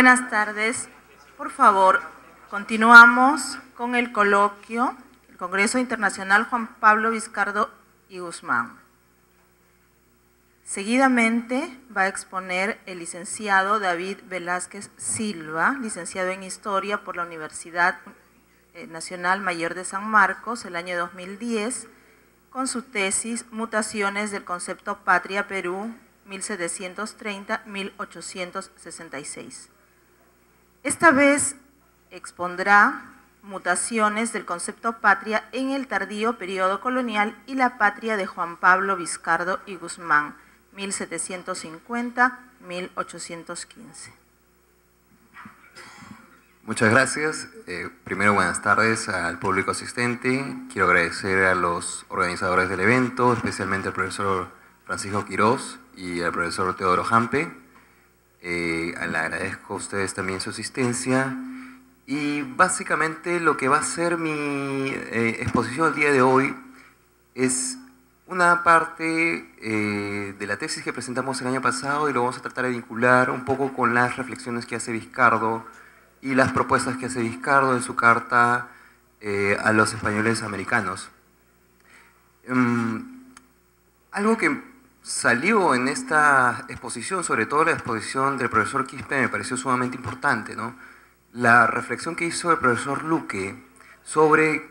Buenas tardes. Por favor, continuamos con el coloquio, el Congreso Internacional Juan Pablo Vizcardo y Guzmán. Seguidamente va a exponer el licenciado David Velázquez Silva, licenciado en Historia por la Universidad Nacional Mayor de San Marcos, el año 2010, con su tesis Mutaciones del concepto Patria Perú, 1730-1866. Esta vez expondrá mutaciones del concepto patria en el tardío periodo colonial y la patria de Juan Pablo Vizcardo y Guzmán, 1750-1815. Muchas gracias. Primero, buenas tardes al público asistente. Quiero agradecer a los organizadores del evento, especialmente al profesor Francisco Quirós y al profesor Teodoro Jampe. Le agradezco a ustedes también su asistencia. Y básicamente lo que va a ser mi exposición el día de hoy es una parte de la tesis que presentamos el año pasado y lo vamos a tratar de vincular un poco con las reflexiones que hace Vizcardo y las propuestas que hace Vizcardo en su carta a los españoles americanos. Algo que salió en esta exposición, sobre todo la exposición del profesor Quispe, me pareció sumamente importante, ¿no? La reflexión que hizo el profesor Luque sobre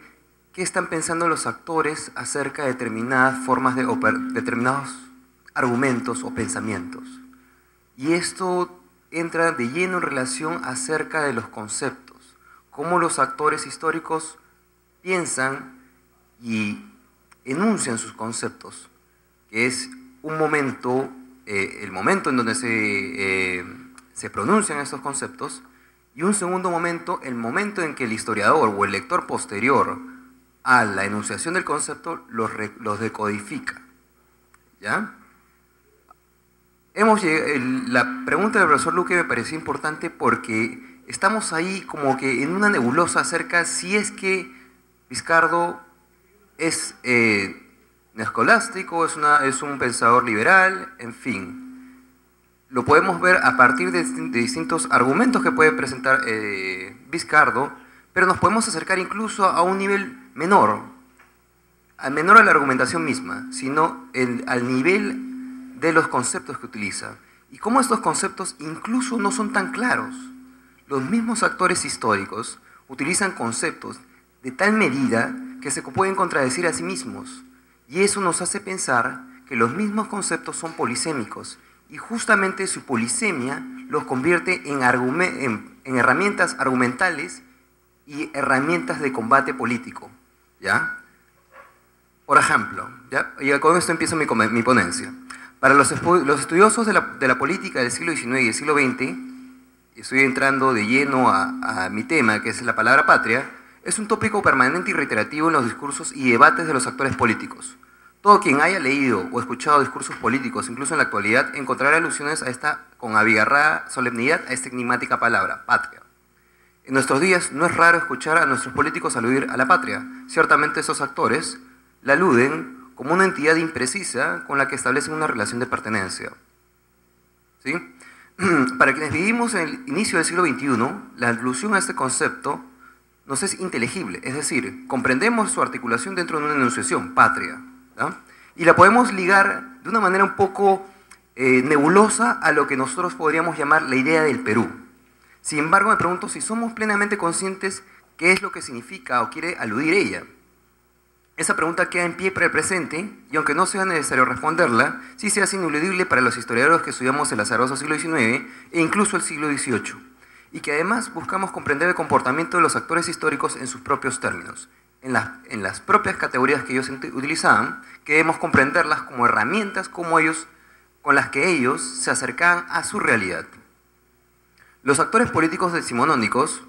qué están pensando los actores acerca de determinadas formas de determinados argumentos o pensamientos. Y esto entra de lleno en relación acerca de los conceptos, cómo los actores históricos piensan y enuncian sus conceptos, que es un momento, el momento en donde se pronuncian estos conceptos, y un segundo momento, el momento en que el historiador o el lector posterior a la enunciación del concepto los decodifica. ¿Ya? La pregunta del profesor Luque me pareció importante porque estamos ahí como que en una nebulosa acerca si es que Vizcardo es neoscolástico, es un pensador liberal, en fin. Lo podemos ver a partir de distintos argumentos que puede presentar Vizcardo, pero nos podemos acercar incluso a un nivel menor a la argumentación misma, sino al nivel de los conceptos que utiliza. Y cómo estos conceptos incluso no son tan claros. Los mismos actores históricos utilizan conceptos de tal medida que se pueden contradecir a sí mismos. Y eso nos hace pensar que los mismos conceptos son polisémicos y justamente su polisemia los convierte en herramientas argumentales y herramientas de combate político. ¿Ya? Por ejemplo, ¿ya? Y con esto empiezo mi ponencia. Para los estudiosos de la política del siglo XIX y del siglo XX, estoy entrando de lleno a mi tema, que es la palabra patria, es un tópico permanente y reiterativo en los discursos y debates de los actores políticos. Todo quien haya leído o escuchado discursos políticos, incluso en la actualidad, encontrará alusiones a esta con abigarrada solemnidad a esta enigmática palabra, patria. En nuestros días no es raro escuchar a nuestros políticos aludir a la patria. Ciertamente esos actores la aluden como una entidad imprecisa con la que establecen una relación de pertenencia. ¿Sí? Para quienes vivimos en el inicio del siglo XXI, la alusión a este concepto nos es inteligible, es decir, comprendemos su articulación dentro de una enunciación, patria, ¿no? Y la podemos ligar de una manera un poco nebulosa a lo que nosotros podríamos llamar la idea del Perú. Sin embargo, me pregunto si somos plenamente conscientes qué es lo que significa o quiere aludir ella. Esa pregunta queda en pie para el presente, y aunque no sea necesario responderla, sí se hace ineludible para los historiadores que estudiamos el azaroso siglo XIX e incluso el siglo XVIII, y que además buscamos comprender el comportamiento de los actores históricos en sus propios términos. En las propias categorías que ellos utilizaban, que debemos comprenderlas como herramientas con las que ellos se acercaban a su realidad. Los actores políticos decimonónicos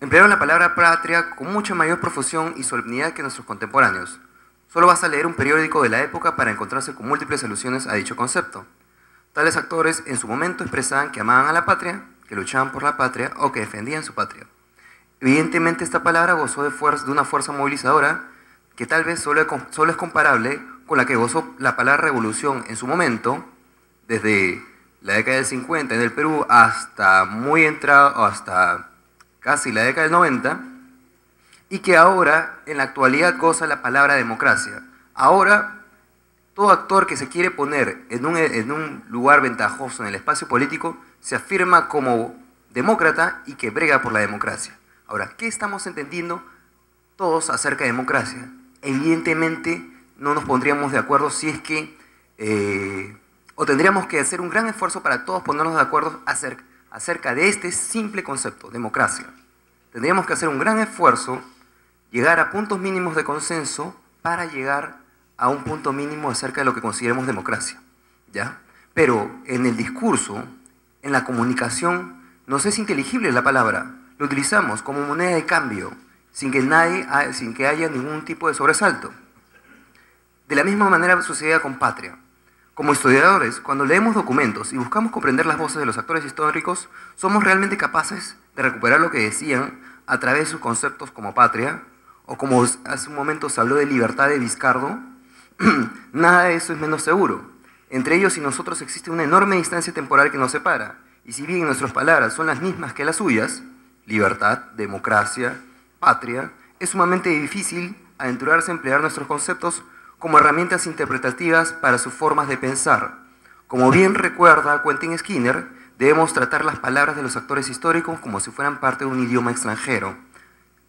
emplearon la palabra patria con mucha mayor profusión y solemnidad que nuestros contemporáneos. Solo basta leer un periódico de la época para encontrarse con múltiples alusiones a dicho concepto. Tales actores en su momento expresaban que amaban a la patria, que luchaban por la patria o que defendían su patria. Evidentemente esta palabra gozó de una fuerza movilizadora que tal vez solo es comparable con la que gozó la palabra revolución en su momento, desde la década del 50 en el Perú hasta muy entrado, hasta casi la década del 90, y que ahora, en la actualidad, goza la palabra democracia. Ahora, todo actor que se quiere poner en un lugar ventajoso en el espacio político se afirma como demócrata y que brega por la democracia. Ahora, ¿qué estamos entendiendo todos acerca de democracia? Evidentemente no nos pondríamos de acuerdo si es que, o tendríamos que hacer un gran esfuerzo para todos ponernos de acuerdo acerca de este simple concepto, democracia. Tendríamos que hacer un gran esfuerzo, llegar a puntos mínimos de consenso para llegar a un punto mínimo acerca de lo que consideremos democracia, ¿ya? Pero en el discurso, en la comunicación, nos es inteligible la palabra, lo utilizamos como moneda de cambio, sin que haya ningún tipo de sobresalto. De la misma manera sucedía con patria. Como historiadores, cuando leemos documentos y buscamos comprender las voces de los actores históricos, somos realmente capaces de recuperar lo que decían a través de sus conceptos como patria, o como hace un momento se habló de libertad de Vizcardo. Nada de eso es menos seguro. Entre ellos y nosotros existe una enorme distancia temporal que nos separa, y si bien nuestras palabras son las mismas que las suyas, libertad, democracia, patria, es sumamente difícil aventurarse a emplear nuestros conceptos como herramientas interpretativas para sus formas de pensar. Como bien recuerda Quentin Skinner, debemos tratar las palabras de los actores históricos como si fueran parte de un idioma extranjero.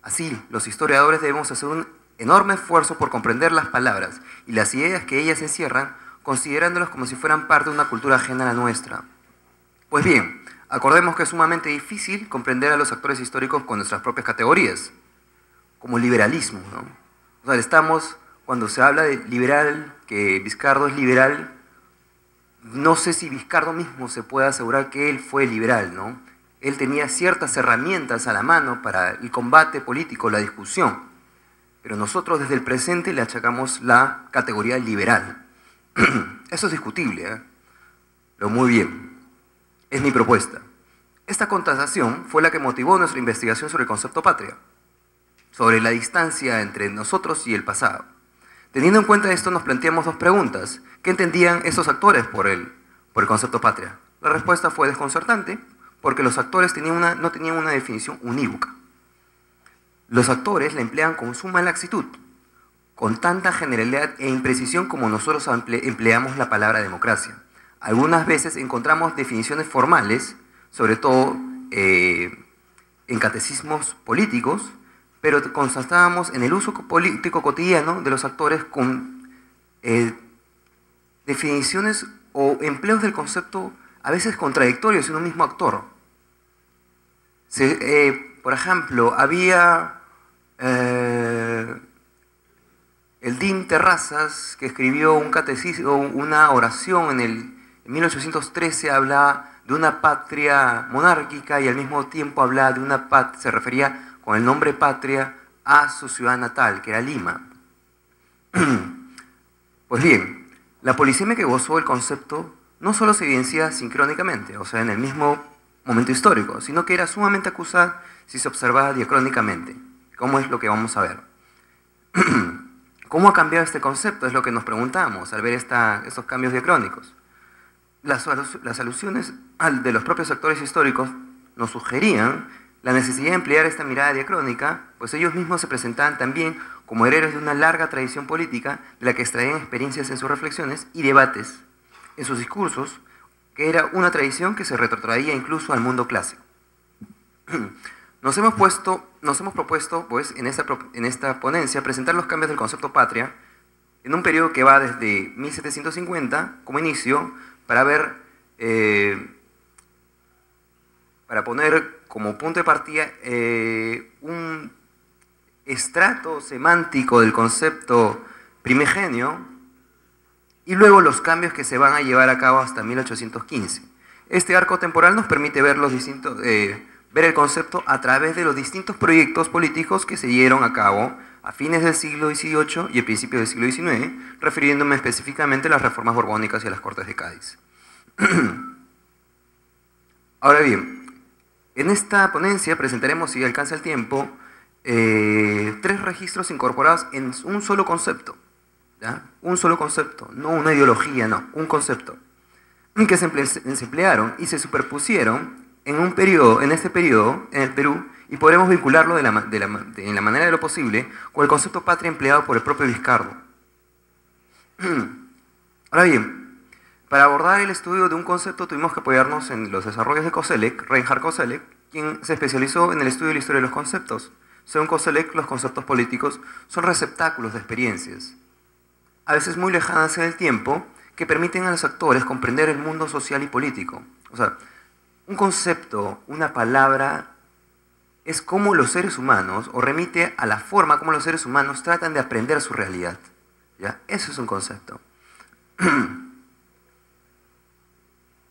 Así, los historiadores debemos hacer un enorme esfuerzo por comprender las palabras y las ideas que ellas encierran, considerándolas como si fueran parte de una cultura ajena a la nuestra. Pues bien, acordemos que es sumamente difícil comprender a los actores históricos con nuestras propias categorías, como liberalismo, ¿no? O sea, cuando se habla de liberal, que Vizcardo es liberal, no sé si Vizcardo mismo se puede asegurar que él fue liberal, ¿no? Él tenía ciertas herramientas a la mano para el combate político, la discusión, pero nosotros desde el presente le achacamos la categoría liberal. Eso es discutible, ¿eh? Pero muy bien. Es mi propuesta. Esta contestación fue la que motivó nuestra investigación sobre el concepto patria, sobre la distancia entre nosotros y el pasado. Teniendo en cuenta esto, nos planteamos dos preguntas. ¿Qué entendían esos actores por el concepto patria? La respuesta fue desconcertante, porque los actores no tenían una definición unívoca. Los actores la emplean con suma laxitud, con tanta generalidad e imprecisión como nosotros empleamos la palabra democracia. Algunas veces encontramos definiciones formales, sobre todo en catecismos políticos, pero constatábamos en el uso político cotidiano de los actores con definiciones o empleos del concepto a veces contradictorios en un mismo actor. Por ejemplo, había el Dean Terrazas, que escribió un catecismo, una oración en 1813, hablaba de una patria monárquica y al mismo tiempo hablaba de se refería con el nombre patria a su ciudad natal, que era Lima. Pues bien, la polisemia que gozó el concepto no solo se evidencia sincrónicamente, o sea, en el mismo momento histórico, sino que era sumamente acusada si se observaba diacrónicamente, como es lo que vamos a ver. ¿Cómo ha cambiado este concepto? Es lo que nos preguntamos al ver estos cambios diacrónicos. Las alusiones de los propios actores históricos nos sugerían la necesidad de emplear esta mirada diacrónica, pues ellos mismos se presentaban también como herederos de una larga tradición política de la que extraían experiencias en sus reflexiones y debates en sus discursos, que era una tradición que se retrotraía incluso al mundo clásico. Nos hemos propuesto, pues, en esta ponencia, presentar los cambios del concepto patria en un periodo que va desde 1750 como inicio, para poner como punto de partida un estrato semántico del concepto primigenio, y luego los cambios que se van a llevar a cabo hasta 1815. Este arco temporal nos permite ver el concepto a través de los distintos proyectos políticos que se llevaron a cabo a fines del siglo XVIII y el principio del siglo XIX, refiriéndome específicamente a las reformas borbónicas y a las Cortes de Cádiz. Ahora bien, en esta ponencia presentaremos, si alcanza el tiempo, 3 registros incorporados en un solo concepto, ¿ya? Un solo concepto, no una ideología, no, un concepto. que se emplearon y se superpusieron en este periodo, en el Perú, y podremos vincularlo en la manera de lo posible con el concepto patria empleado por el propio Vizcardo. Ahora bien, para abordar el estudio de un concepto tuvimos que apoyarnos en los desarrollos de Koselleck, Reinhard Koselleck, quien se especializó en el estudio de la historia de los conceptos. Según Koselleck, los conceptos políticos son receptáculos de experiencias, a veces muy lejanas en el tiempo, que permiten a los actores comprender el mundo social y político. O sea, un concepto, una palabra, es como los seres humanos, o remite a la forma como los seres humanos tratan de aprender su realidad. ¿Ya? Eso es un concepto.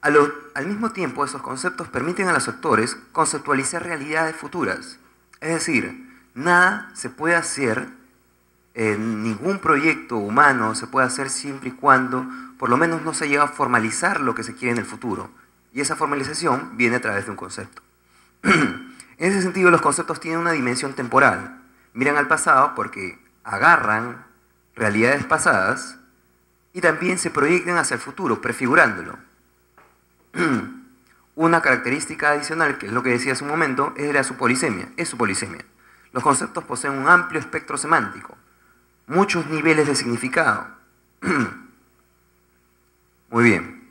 Al mismo tiempo, esos conceptos permiten a los actores conceptualizar realidades futuras. Es decir, nada se puede hacer, ningún proyecto humano se puede hacer siempre y cuando, por lo menos, no se llega a formalizar lo que se quiere en el futuro. Y esa formalización viene a través de un concepto. En ese sentido, los conceptos tienen una dimensión temporal. Miran al pasado porque agarran realidades pasadas y también se proyectan hacia el futuro, prefigurándolo. Una característica adicional, que es lo que decía hace un momento, es su polisemia. Los conceptos poseen un amplio espectro semántico, muchos niveles de significado. Muy bien.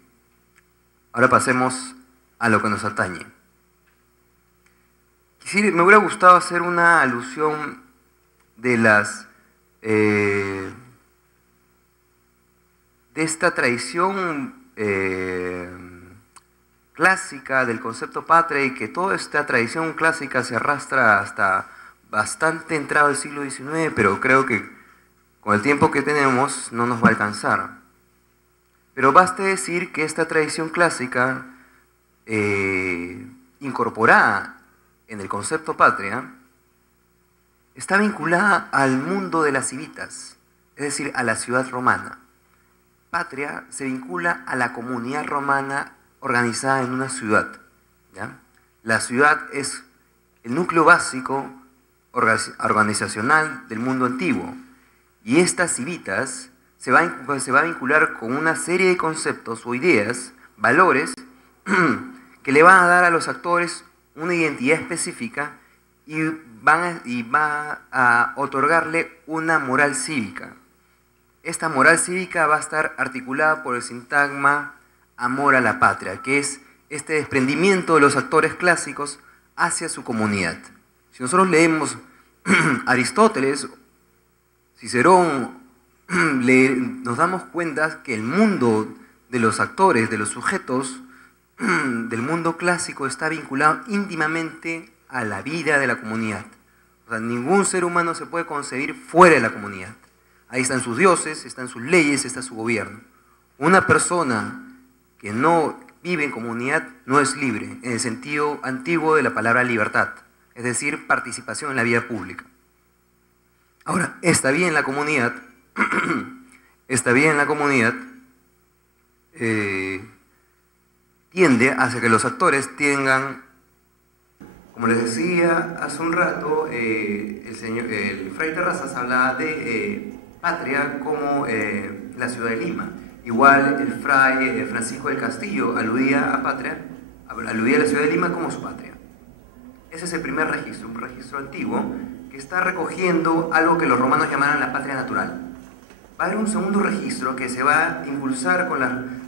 Ahora pasemos a lo que nos atañe. Me hubiera gustado hacer una alusión de esta tradición clásica del concepto patria, y que toda esta tradición clásica se arrastra hasta bastante entrado el siglo XIX, pero creo que con el tiempo que tenemos no nos va a alcanzar. Pero baste decir que esta tradición clásica, incorporada en el concepto patria, está vinculada al mundo de las civitas, es decir, a la ciudad romana. Patria se vincula a la comunidad romana organizada en una ciudad, ¿ya? La ciudad es el núcleo básico organizacional del mundo antiguo, y estas civitas se va a vincular con una serie de conceptos o ideas, valores, que le van a dar a los actores una identidad específica y va a otorgarle una moral cívica. Esta moral cívica va a estar articulada por el sintagma amor a la patria, que es este desprendimiento de los actores clásicos hacia su comunidad. Si nosotros leemos Aristóteles, Cicerón, nos damos cuenta que el mundo de los actores, de los sujetos del mundo clásico, está vinculado íntimamente a la vida de la comunidad. O sea, ningún ser humano se puede concebir fuera de la comunidad. Ahí están sus dioses, están sus leyes, está su gobierno. Una persona que no vive en comunidad no es libre, en el sentido antiguo de la palabra libertad, es decir, participación en la vida pública. Ahora, esta vida en la comunidad, tiende hacia que los actores tengan, como les decía hace un rato, el Fray Terrazas hablaba de patria como la ciudad de Lima. Igual el Fray Francisco del Castillo aludía a la ciudad de Lima como su patria. Ese es el primer registro, un registro antiguo que está recogiendo algo que los romanos llamaban la patria natural. Va a haber un segundo registro que se va a impulsar,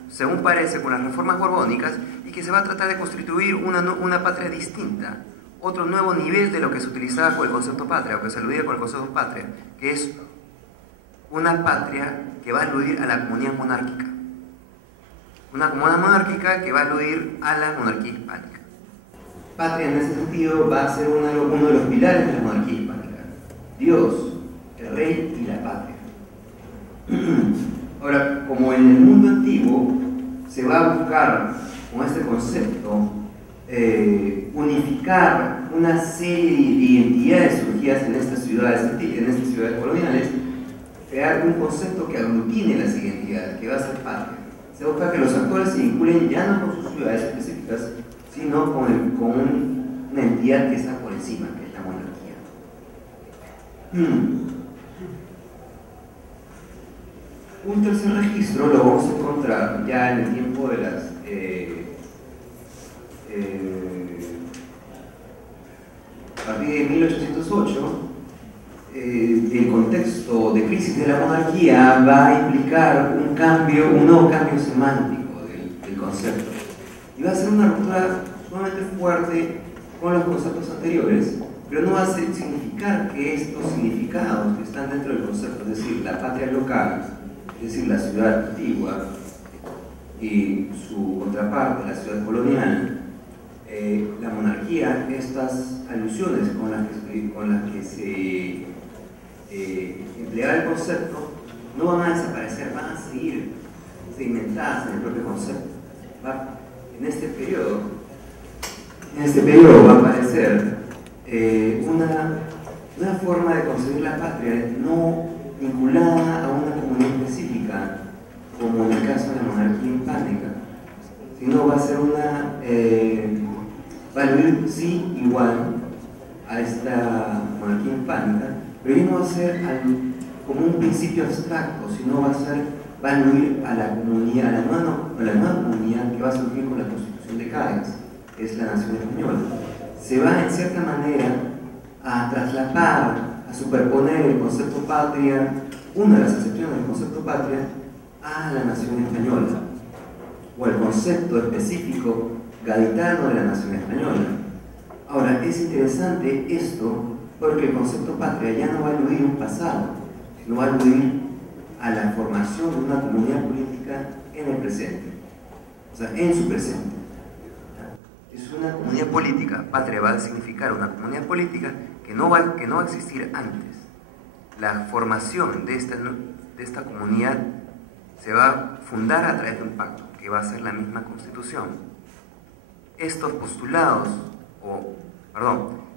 según parece, con las reformas borbónicas, y que se va a tratar de constituir una patria distinta, otro nuevo nivel de lo que se utilizaba con el concepto patria, o que se aludía con el concepto patria, que es una patria que va a aludir a la comunidad monárquica. Una comunidad monárquica que va a aludir a la monarquía hispánica. Patria, en ese sentido, va a ser uno de los pilares de la monarquía hispánica. Dios, el rey y la patria. Ahora, como en el mundo antiguo se va a buscar con este concepto unificar una serie de identidades surgidas en estas ciudades coloniales, crear un concepto que aglutine las identidades, que va a ser patria. Se busca que los actores se vinculen ya no con sus ciudades específicas, sino con una entidad que está por encima, que es la monarquía. Un tercer registro lo vamos a encontrar ya en el tiempo de las a partir de 1808, el contexto de crisis de la monarquía va a implicar un nuevo cambio semántico del concepto. Y va a ser una ruptura sumamente fuerte con los conceptos anteriores, pero no va a significar que estos significados que están dentro del concepto, es decir, la patria local, es decir, la ciudad antigua y su contraparte, la ciudad colonial, la monarquía, estas alusiones con las que se empleaba el concepto, no van a desaparecer, van a seguir segmentadas en el propio concepto. En este periodo va a aparecer una forma de concebir la patria no vinculada a una comunidad específica, como en el caso de la monarquía hispánica, sino va a ser va a aludir sí igual a esta monarquía hispánica, pero ya no va a ser como un principio abstracto, sino va a aludir a la comunidad, a la nueva comunidad que va a surgir con la Constitución de Cádiz, que es la nación española. Se va en cierta manera a traslapar, a superponer el concepto patria, una de las excepciones del concepto patria, a la nación española, o el concepto específico gaditano de la nación española. Ahora, es interesante esto porque el concepto patria ya no va a aludir a un pasado, sino va a aludir a la formación de una comunidad política en el presente, o sea, en su presente. Es una comunidad política, patria va a significar una comunidad política que no va a existir antes. La formación de esta comunidad se va a fundar a través de un pacto, que va a ser la misma Constitución. Estos postulados,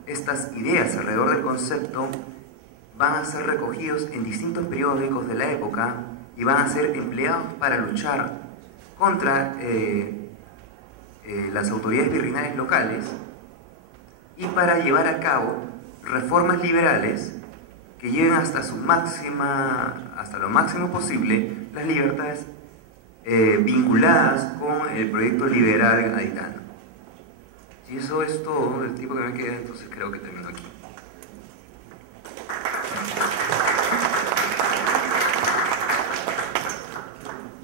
estas ideas alrededor del concepto van a ser recogidos en distintos periódicos de la época y van a ser empleados para luchar contra las autoridades virreinales locales y para llevar a cabo reformas liberales que lleven hasta lo máximo posible las libertades vinculadas con el proyecto liberal gaditano. Y eso es todo el tiempo que me queda, entonces creo que termino aquí.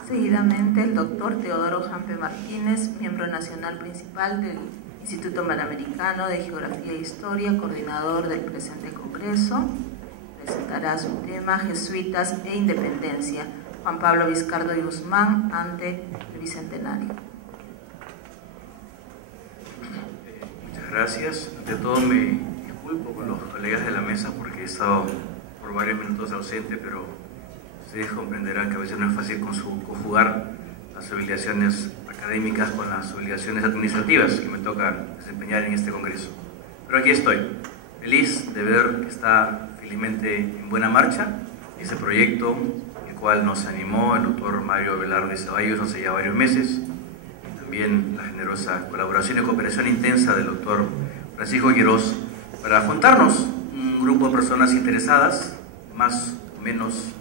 Seguidamente, el doctor Teodoro Jampe Martínez, miembro nacional principal del Instituto Panamericano de Geografía e Historia, coordinador del presente congreso, presentará su tema Jesuitas e Independencia, Juan Pablo Vizcardo y Guzmán, ante el Bicentenario. Muchas gracias. Ante todo me disculpo con los colegas de la mesa porque he estado por varios minutos ausente, pero ustedes comprenderán que a veces no es fácil conjugar las obligaciones académicas con las obligaciones administrativas que me toca desempeñar en este congreso. Pero aquí estoy, feliz de ver que está felizmente en buena marcha ese proyecto, el cual nos animó el doctor Mario Velarde Ceballos hace ya varios meses, también la generosa colaboración y cooperación intensa del doctor Francisco Quirós, para juntarnos un grupo de personas interesadas, más o menos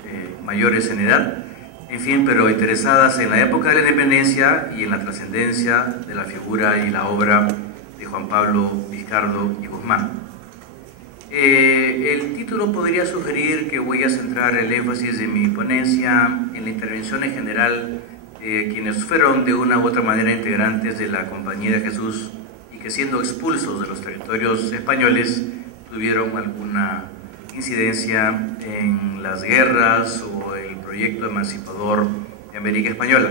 mayores en edad, en fin, pero interesadas en la época de la independencia y en la trascendencia de la figura y la obra de Juan Pablo Vizcardo y Guzmán. El título podría sugerir que voy a centrar el énfasis de mi ponencia en la intervención en general de quienes fueron de una u otra manera integrantes de la Compañía de Jesús y que, siendo expulsos de los territorios españoles, tuvieron alguna incidencia en las guerras o el proyecto emancipador de América Española.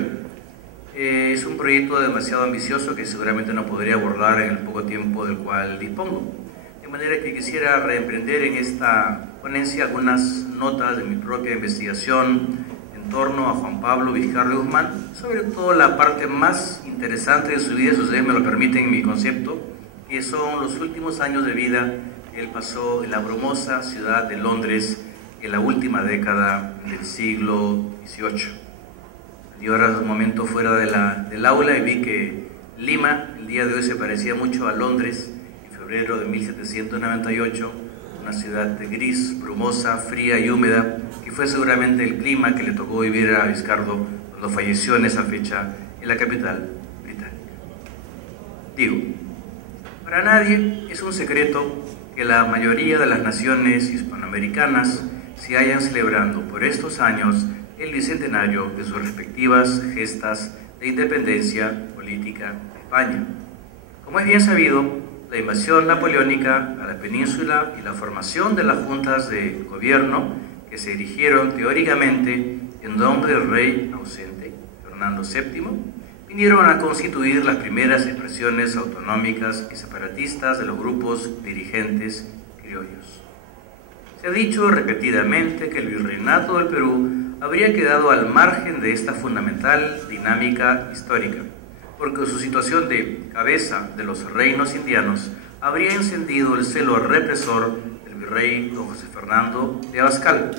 Es un proyecto demasiado ambicioso que seguramente no podría abordar en el poco tiempo del cual dispongo. De manera que quisiera reemprender en esta ponencia algunas notas de mi propia investigación en torno a Juan Pablo Vizcardo y Guzmán, sobre todo la parte más interesante de su vida, si ustedes me lo permiten, mi concepto, que son los últimos años de vida que él pasó en la brumosa ciudad de Londres en la última década del siglo XVIII. Y ahora un momento fuera del aula y vi que Lima, el día de hoy, se parecía mucho a Londres en febrero de 1798, una ciudad gris, brumosa, fría y húmeda, que fue seguramente el clima que le tocó vivir a Vizcardo cuando falleció en esa fecha en la capital británica. Digo, para nadie es un secreto que la mayoría de las naciones hispanoamericanas se hayan celebrando por estos años el bicentenario de sus respectivas gestas de independencia política de España. Como es bien sabido, la invasión napoleónica a la península y la formación de las juntas de gobierno que se erigieron teóricamente en nombre del rey ausente, Fernando VII, vinieron a constituir las primeras expresiones autonómicas y separatistas de los grupos dirigentes criollos. Se ha dicho repetidamente que el virreinato del Perú habría quedado al margen de esta fundamental dinámica histórica, porque su situación de cabeza de los reinos indianos habría encendido el celo represor del virrey don José Fernando de Abascal,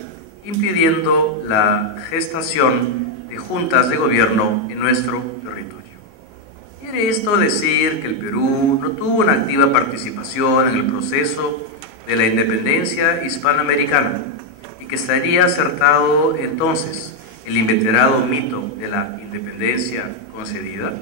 impidiendo la gestación de juntas de gobierno en nuestro territorio. ¿Quiere esto decir que el Perú no tuvo una activa participación en el proceso de la independencia hispanoamericana y que estaría acertado entonces el inveterado mito de la independencia concedida?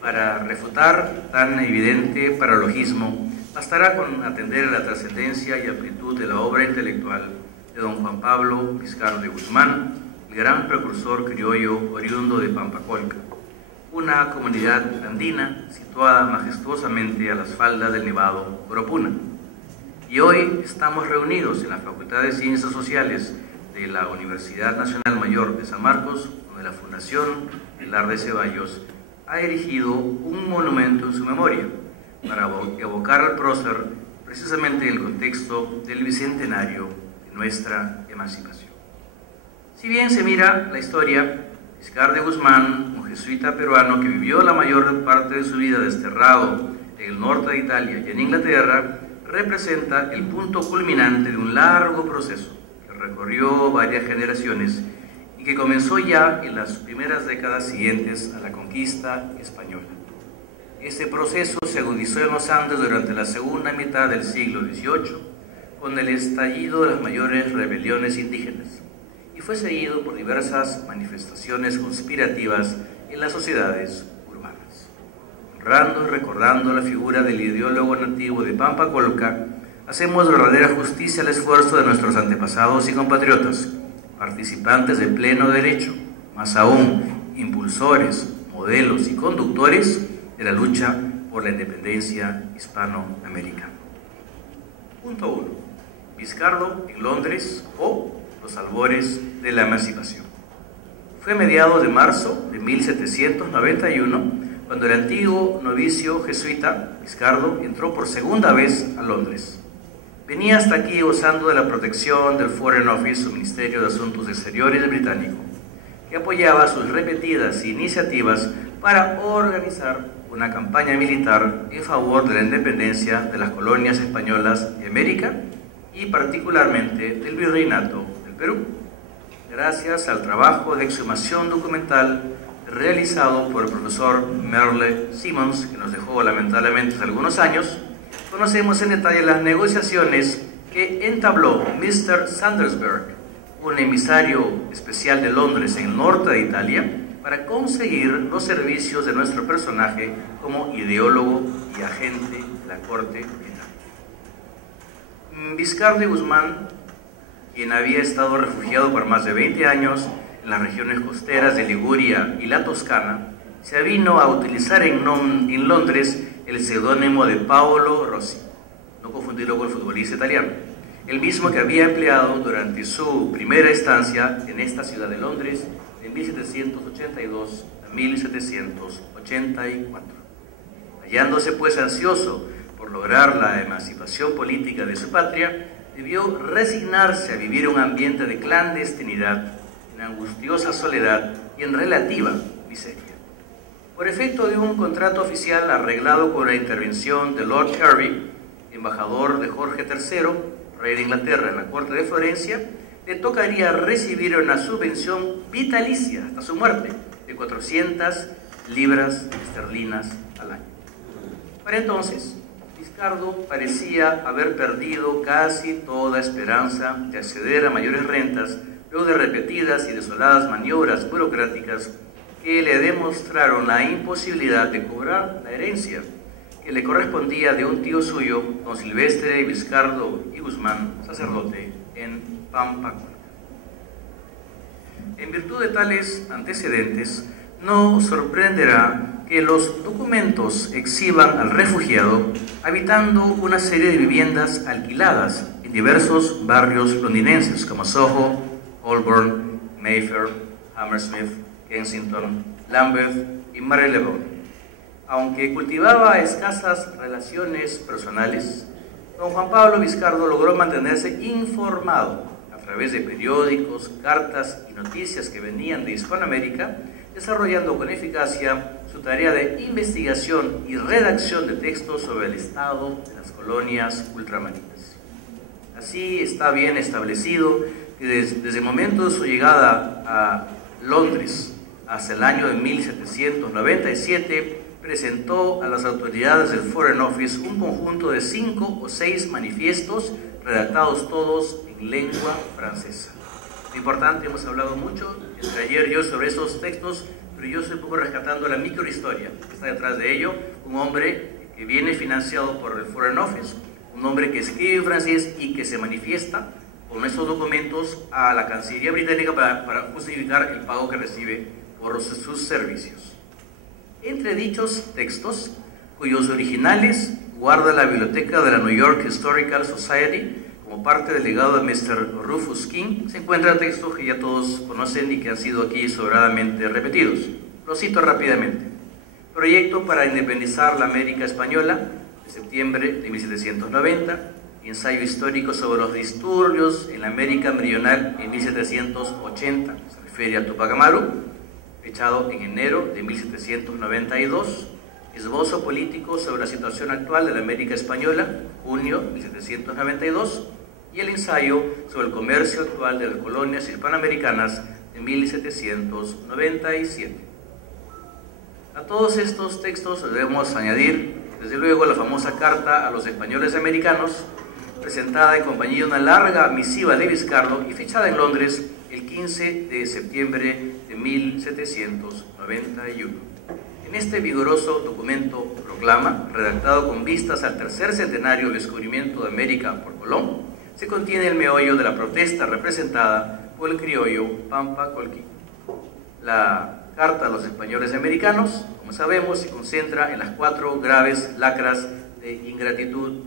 Para refutar tan evidente paralogismo, bastará con atender a la trascendencia y amplitud de la obra intelectual de don Juan Pablo Vizcardo de Guzmán, el gran precursor criollo oriundo de Pampacolca, una comunidad andina situada majestuosamente a las faldas del Nevado Coropuna. Y hoy estamos reunidos en la Facultad de Ciencias Sociales de la Universidad Nacional Mayor de San Marcos, donde la Fundación Pilar de Ceballos ha erigido un monumento en su memoria para evocar al prócer precisamente en el contexto del bicentenario de nuestra emancipación. Si bien se mira la historia, Vizcardo de Guzmán, un jesuita peruano que vivió la mayor parte de su vida desterrado en el norte de Italia y en Inglaterra, representa el punto culminante de un largo proceso que recorrió varias generaciones y que comenzó ya en las primeras décadas siguientes a la conquista española. Este proceso se agudizó en los Andes durante la segunda mitad del siglo XVIII, con el estallido de las mayores rebeliones indígenas, y fue seguido por diversas manifestaciones conspirativas en las sociedades urbanas. Honrando y recordando la figura del ideólogo nativo de Pampacolca, hacemos verdadera justicia al esfuerzo de nuestros antepasados y compatriotas, participantes de pleno derecho, más aún, impulsores, modelos y conductores de la lucha por la independencia hispanoamericana. Punto 1. Vizcardo en Londres o los albores de la emancipación. Fue a mediados de marzo de 1791 cuando el antiguo novicio jesuita Vizcardo entró por segunda vez a Londres. Venía hasta aquí gozando de la protección del Foreign Office, su Ministerio de Asuntos Exteriores británico, que apoyaba sus repetidas iniciativas para organizar una campaña militar en favor de la independencia de las colonias españolas de América y particularmente del virreinato del Perú. Gracias al trabajo de exhumación documental realizado por el profesor Merle Simmons, que nos dejó lamentablemente hace algunos años, conocemos en detalle las negociaciones que entabló Mr. Sandersberg, un emisario especial de Londres en el norte de Italia, para conseguir los servicios de nuestro personaje como ideólogo y agente de la corte británica. Vizcardo de Guzmán, quien había estado refugiado por más de 20 años en las regiones costeras de Liguria y la Toscana, se avino a utilizar en Londres el seudónimo de Paolo Rossi, no confundirlo con el futbolista italiano, el mismo que había empleado durante su primera estancia en esta ciudad de Londres de 1782 a 1784. Hallándose pues ansioso por lograr la emancipación política de su patria, debió resignarse a vivir un ambiente de clandestinidad, en angustiosa soledad y en relativa miseria. Por efecto de un contrato oficial arreglado con la intervención de Lord Hervey, embajador de Jorge III, rey de Inglaterra en la corte de Florencia, le tocaría recibir una subvención vitalicia hasta su muerte de 400 libras esterlinas al año. Para entonces, Vizcardo parecía haber perdido casi toda esperanza de acceder a mayores rentas luego de repetidas y desoladas maniobras burocráticas que le demostraron la imposibilidad de cobrar la herencia que le correspondía de un tío suyo, don Silvestre Vizcardo y Guzmán, sacerdote en Pampa. En virtud de tales antecedentes, no sorprenderá que los documentos exhiban al refugiado habitando una serie de viviendas alquiladas en diversos barrios londinenses como Soho, Holborn, Mayfair, Hammersmith, Kensington, Lambeth y Marylebone. Aunque cultivaba escasas relaciones personales, don Juan Pablo Vizcardo logró mantenerse informado a través de periódicos, cartas y noticias que venían de Hispanoamérica, desarrollando con eficacia su tarea de investigación y redacción de textos sobre el estado de las colonias ultramarinas. Así está bien establecido que desde el momento de su llegada a Londres hasta el año de 1797, presentó a las autoridades del Foreign Office un conjunto de 5 o 6 manifiestos redactados todos en lengua francesa. Lo importante, hemos hablado mucho entre ayer y hoy sobre esos textos, pero yo estoy un poco rescatando la microhistoria que está detrás de ello. Un hombre que viene financiado por el Foreign Office, un hombre que escribe en francés y que se manifiesta con esos documentos a la Cancillería británica para justificar el pago que recibe por sus servicios. Entre dichos textos, cuyos originales guarda la biblioteca de la New York Historical Society como parte del legado de Mr. Rufus King, se encuentran textos que ya todos conocen y que han sido aquí sobradamente repetidos. Los cito rápidamente. Proyecto para independizar la América Española, de septiembre de 1790. Ensayo histórico sobre los disturbios en la América Meridional en 1780, se refiere a Tupac Amaru, fechado en enero de 1792. Esbozo político sobre la situación actual de la América Española, junio de 1792, y el ensayo sobre el comercio actual de las colonias hispanoamericanas de 1797. A todos estos textos debemos añadir, desde luego, la famosa carta a los españoles americanos, presentada en compañía de una larga misiva de Vizcardo y fechada en Londres el 15 de septiembre de 1791. En este vigoroso documento proclama, redactado con vistas al tercer centenario del descubrimiento de América por Colón, se contiene el meollo de la protesta representada por el criollo Pampa Colquí. La Carta a los españoles americanos, como sabemos, se concentra en las 4 graves lacras de ingratitud,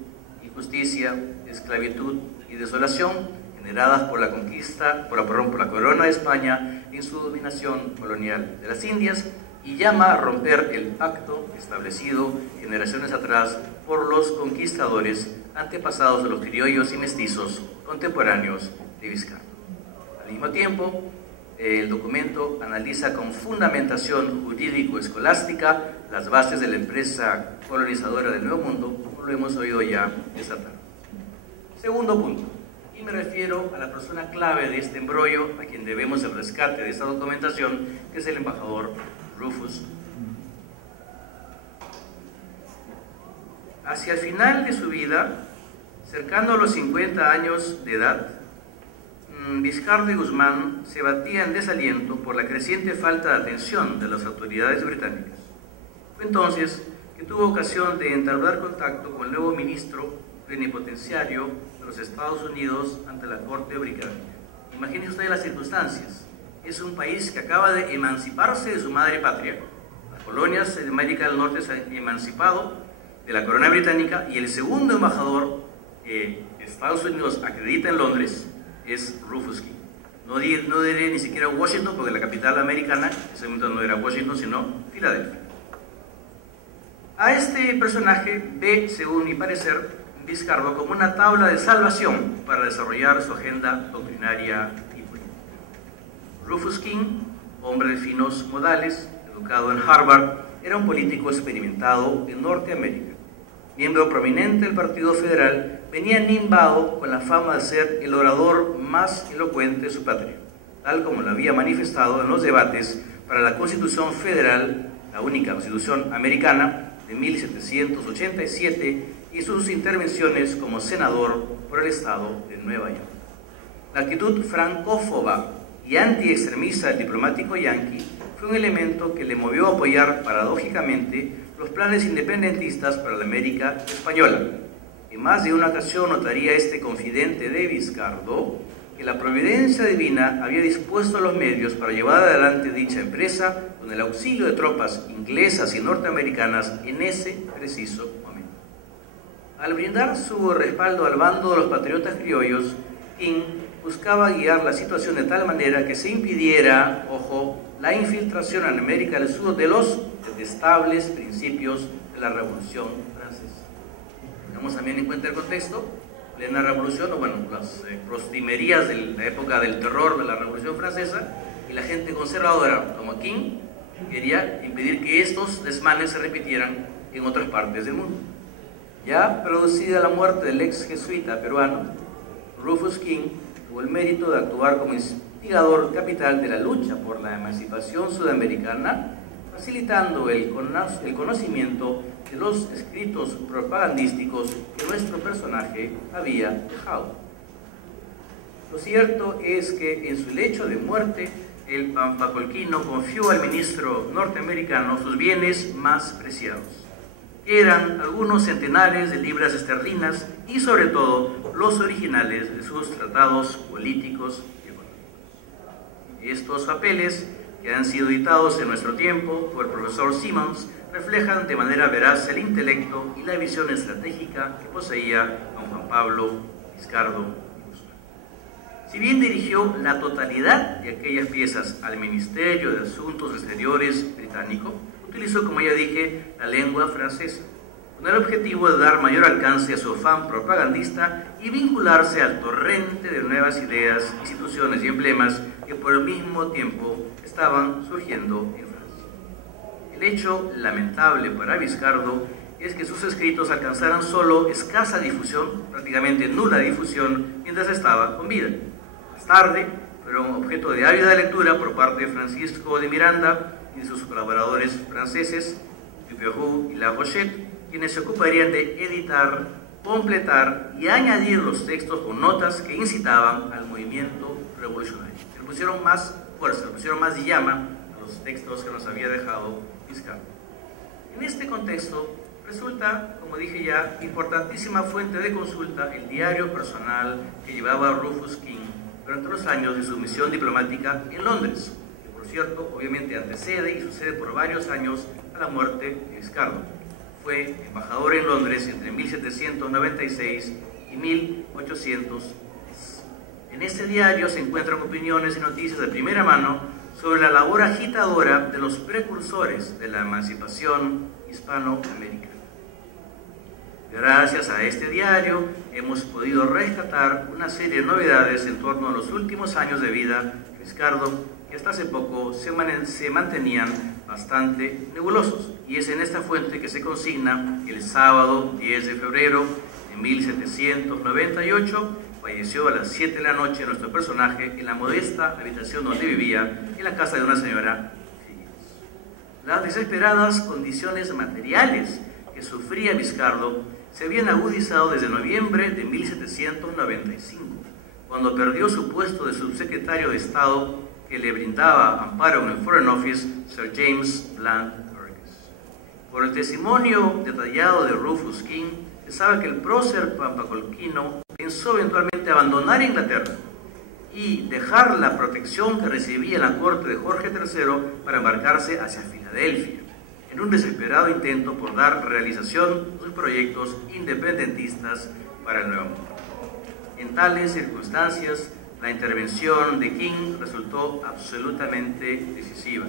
injusticia, esclavitud y desolación generadas por la conquista, por la corona de España en su dominación colonial de las Indias, y llama a romper el pacto establecido generaciones atrás por los conquistadores antepasados de los criollos y mestizos contemporáneos de Vizcardo. Al mismo tiempo, el documento analiza con fundamentación jurídico-escolástica las bases de la empresa colonizadora del Nuevo Mundo, como lo hemos oído ya esta tarde. Segundo punto, y me refiero a la persona clave de este embrollo, a quien debemos el rescate de esta documentación, que es el embajador Rufus. Hacia el final de su vida, cercano a los 50 años de edad, Vizcardo y Guzmán se batía en desaliento por la creciente falta de atención de las autoridades británicas. Fue entonces que tuvo ocasión de entablar contacto con el nuevo ministro plenipotenciario de los Estados Unidos ante la Corte Británica. Imagínense ustedes las circunstancias. Es un país que acaba de emanciparse de su madre patria. Las colonias de América del Norte se han emancipado de la corona británica y el segundo embajador que Estados Unidos acredita en Londres es Rufus King. No diré ni siquiera Washington, porque la capital americana en ese momento no era Washington, sino Filadelfia. A este personaje ve, según mi parecer, Vizcardo como una tabla de salvación para desarrollar su agenda doctrinaria y política. Rufus King, hombre de finos modales, educado en Harvard, era un político experimentado en Norteamérica. Miembro prominente del Partido Federal, venía nimbado con la fama de ser el orador más elocuente de su patria, tal como lo había manifestado en los debates para la Constitución Federal, la única Constitución americana, de 1787, y sus intervenciones como senador por el estado de Nueva York. La actitud francófoba y anti-extremista del diplomático yanqui fue un elemento que le movió a apoyar paradójicamente los planes independentistas para la América Española. En más de una ocasión notaría este confidente de Vizcardo que la providencia divina había dispuesto los medios para llevar adelante dicha empresa con el auxilio de tropas inglesas y norteamericanas en ese preciso momento. Al brindar su respaldo al bando de los patriotas criollos, King buscaba guiar la situación de tal manera que se impidiera, ojo, la infiltración en América del Sur de los detestables principios de la Revolución Francesa. Tenemos también en cuenta el contexto, plena revolución, o bueno, las postrimerías de la época del terror de la Revolución Francesa, y la gente conservadora, como King, quería impedir que estos desmanes se repitieran en otras partes del mundo. Ya producida la muerte del ex jesuita peruano, Rufus King tuvo el mérito de actuar como instigador capital de la lucha por la emancipación sudamericana, facilitando el conocimiento de los escritos propagandísticos que nuestro personaje había dejado. Lo cierto es que en su lecho de muerte, el pampacolquino confió al ministro norteamericano sus bienes más preciados, que eran algunos centenares de libras esterlinas y sobre todo los originales de sus tratados políticos y económicos. Estos papeles, que han sido editados en nuestro tiempo por el profesor Simmons, reflejan de manera veraz el intelecto y la visión estratégica que poseía don Juan Pablo Vizcardo y Guzmán. Si bien dirigió la totalidad de aquellas piezas al Ministerio de Asuntos Exteriores británico, utilizó, como ya dije, la lengua francesa, con el objetivo de dar mayor alcance a su afán propagandista y vincularse al torrente de nuevas ideas, instituciones y emblemas que por el mismo tiempo estaban surgiendo en Francia. El hecho lamentable para Vizcardo es que sus escritos alcanzaran solo escasa difusión, prácticamente nula difusión, mientras estaba con vida. Más tarde, fueron objeto de ávida lectura por parte de Francisco de Miranda y de sus colaboradores franceses, Duperroux y La Rochette, quienes se ocuparían de editar, completar y añadir los textos con notas que incitaban al movimiento revolucionario. Se le pusieron más fuerza, le pusieron más llama a los textos que nos había dejado Vizcardo. En este contexto, resulta, como dije ya, importantísima fuente de consulta el diario personal que llevaba Rufus King durante los años de su misión diplomática en Londres, que por cierto, obviamente antecede y sucede por varios años a la muerte de Vizcardo. Fue embajador en Londres entre 1796 y 1810. En este diario se encuentran opiniones y noticias de primera mano sobre la labor agitadora de los precursores de la emancipación hispanoamericana. Gracias a este diario hemos podido rescatar una serie de novedades en torno a los últimos años de vida de Vizcardo, que hasta hace poco se mantenían bastante nebulosos. Y es en esta fuente que se consigna que el sábado 10 de febrero de 1798 falleció a las 7 de la noche nuestro personaje en la modesta habitación donde vivía, en la casa de una señora Figueres. Las desesperadas condiciones materiales que sufría Vizcardo se habían agudizado desde noviembre de 1795, cuando perdió su puesto de subsecretario de Estado que le brindaba amparo en el Foreign Office Sir James Blunt Burgess. Por el testimonio detallado de Rufus King, se sabe que el prócer pampacolquino pensó eventualmente abandonar Inglaterra y dejar la protección que recibía en la corte de Jorge III para embarcarse hacia Filadelfia, en un desesperado intento por dar realización a sus proyectos independentistas para el Nuevo Mundo. En tales circunstancias, la intervención de King resultó absolutamente decisiva.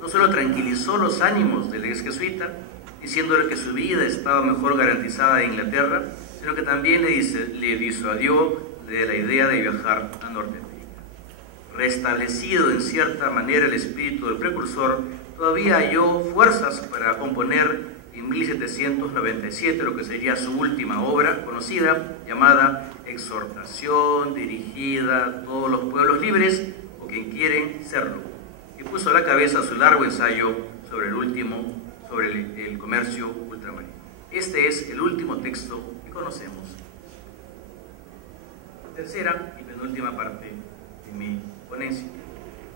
No solo tranquilizó los ánimos del ex jesuita, diciéndole que su vida estaba mejor garantizada en Inglaterra, sino que también le disuadió de la idea de viajar a Norteamérica. Restablecido en cierta manera el espíritu del precursor, todavía halló fuerzas para componer en 1797 lo que sería su última obra conocida, llamada Exhortación dirigida a todos los pueblos libres o quien quieren serlo, y puso a la cabeza su largo ensayo sobre el comercio ultramarino. Este es el último texto que conocemos. Tercera y penúltima parte de mi ponencia.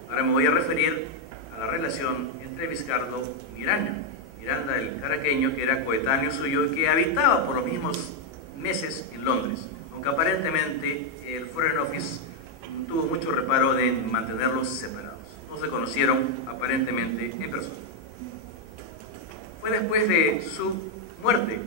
Ahora me voy a referir a la relación entre Vizcardo y Miranda, Miranda el caraqueño, que era coetáneo suyo y que habitaba por los mismos meses en Londres, aunque aparentemente el Foreign Office tuvo mucho reparo de mantenerlos separados. No se conocieron aparentemente en persona. Fue después de su muerte,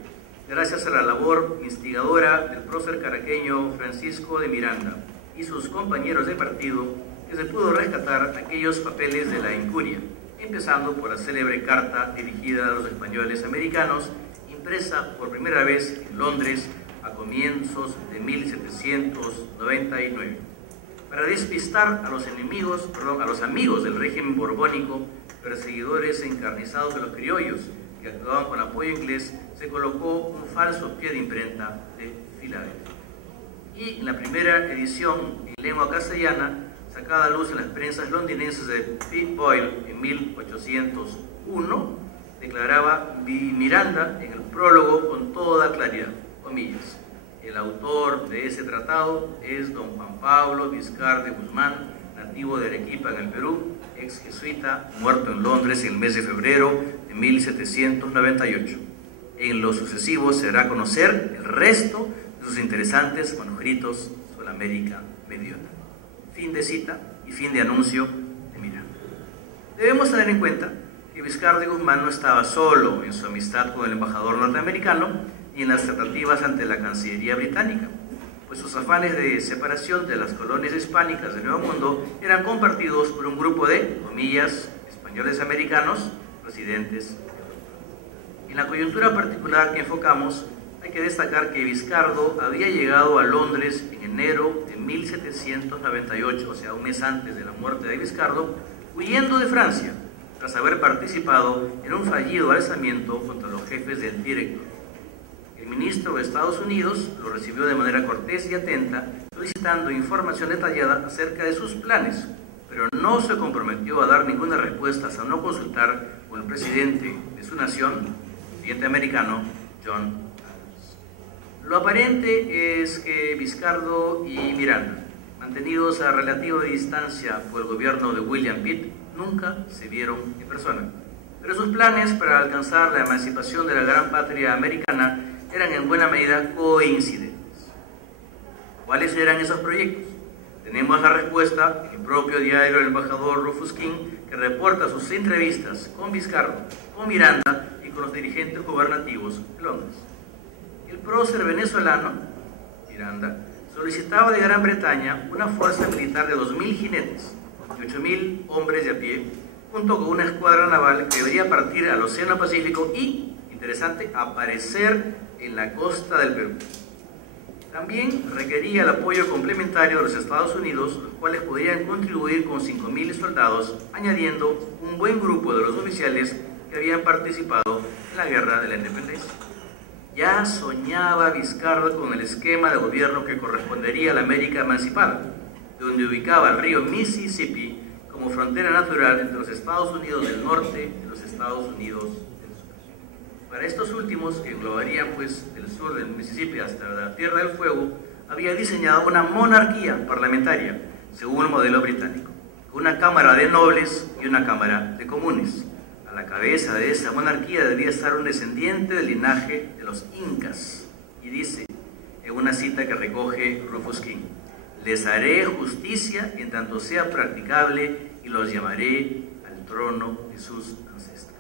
gracias a la labor instigadora del prócer caraqueño Francisco de Miranda y sus compañeros de partido, que se pudo rescatar aquellos papeles de la incuria, empezando por la célebre carta dirigida a los españoles americanos, impresa por primera vez en Londres a comienzos de 1799. Para despistar a los amigos del régimen borbónico, perseguidores encarnizados de los criollos que actuaban con apoyo inglés, se colocó un falso pie de imprenta de Filadelfia. Y en la primera edición en lengua castellana, sacada a luz en las prensas londinenses de Pitt Boyle en 1801, declaraba Miranda en el prólogo con toda claridad, comillas: el autor de ese tratado es don Juan Pablo Vizcar de Guzmán, nativo de Arequipa en el Perú, ex jesuita, muerto en Londres en el mes de febrero de 1798. En lo sucesivo se dará a conocer el resto de sus interesantes manuscritos sobre América Meridional. Fin de cita y fin de anuncio de Miranda. Debemos tener en cuenta que Vizcar de Guzmán no estaba solo en su amistad con el embajador norteamericano y en las tratativas ante la Cancillería británica, pues sus afanes de separación de las colonias hispánicas del Nuevo Mundo eran compartidos por un grupo de, comillas, españoles americanos residentes. En la coyuntura particular que enfocamos, hay que destacar que Vizcardo había llegado a Londres en enero de 1798, o sea, un mes antes de la muerte de Vizcardo, huyendo de Francia, tras haber participado en un fallido alzamiento contra los jefes del director. El ministro de Estados Unidos lo recibió de manera cortés y atenta, solicitando información detallada acerca de sus planes, pero no se comprometió a dar ninguna respuesta hasta no consultar con el presidente de su nación, el presidente americano, John Adams. Lo aparente es que Vizcardo y Miranda, mantenidos a relativa distancia por el gobierno de William Pitt, nunca se vieron en persona. Pero sus planes para alcanzar la emancipación de la gran patria americana eran en buena medida coincidentes. ¿Cuáles eran esos proyectos? Tenemos la respuesta en el propio diario del embajador Rufus King, que reporta sus entrevistas con Vizcardo, con Miranda y con los dirigentes gubernativos de Londres. El prócer venezolano, Miranda, solicitaba de Gran Bretaña una fuerza militar de 2.000 jinetes y 8.000 hombres de a pie, junto con una escuadra naval que debería partir al Océano Pacífico y, interesante, aparecer en la costa del Perú. También requería el apoyo complementario de los Estados Unidos, los cuales podrían contribuir con 5.000 soldados, añadiendo un buen grupo de los oficiales que habían participado en la Guerra de la Independencia. Ya soñaba Vizcardo con el esquema de gobierno que correspondería a la América emancipada, donde ubicaba el río Mississippi como frontera natural entre los Estados Unidos del Norte y los Estados Unidos del Sur. Para estos últimos, que englobarían pues del sur del Mississippi hasta la Tierra del Fuego, había diseñado una monarquía parlamentaria, según el modelo británico, con una Cámara de Nobles y una Cámara de Comunes. A la cabeza de esa monarquía debía estar un descendiente del linaje de los incas, y dice, en una cita que recoge Rufus King: les haré justicia en tanto sea practicable y los llamaré al trono de sus ancestros.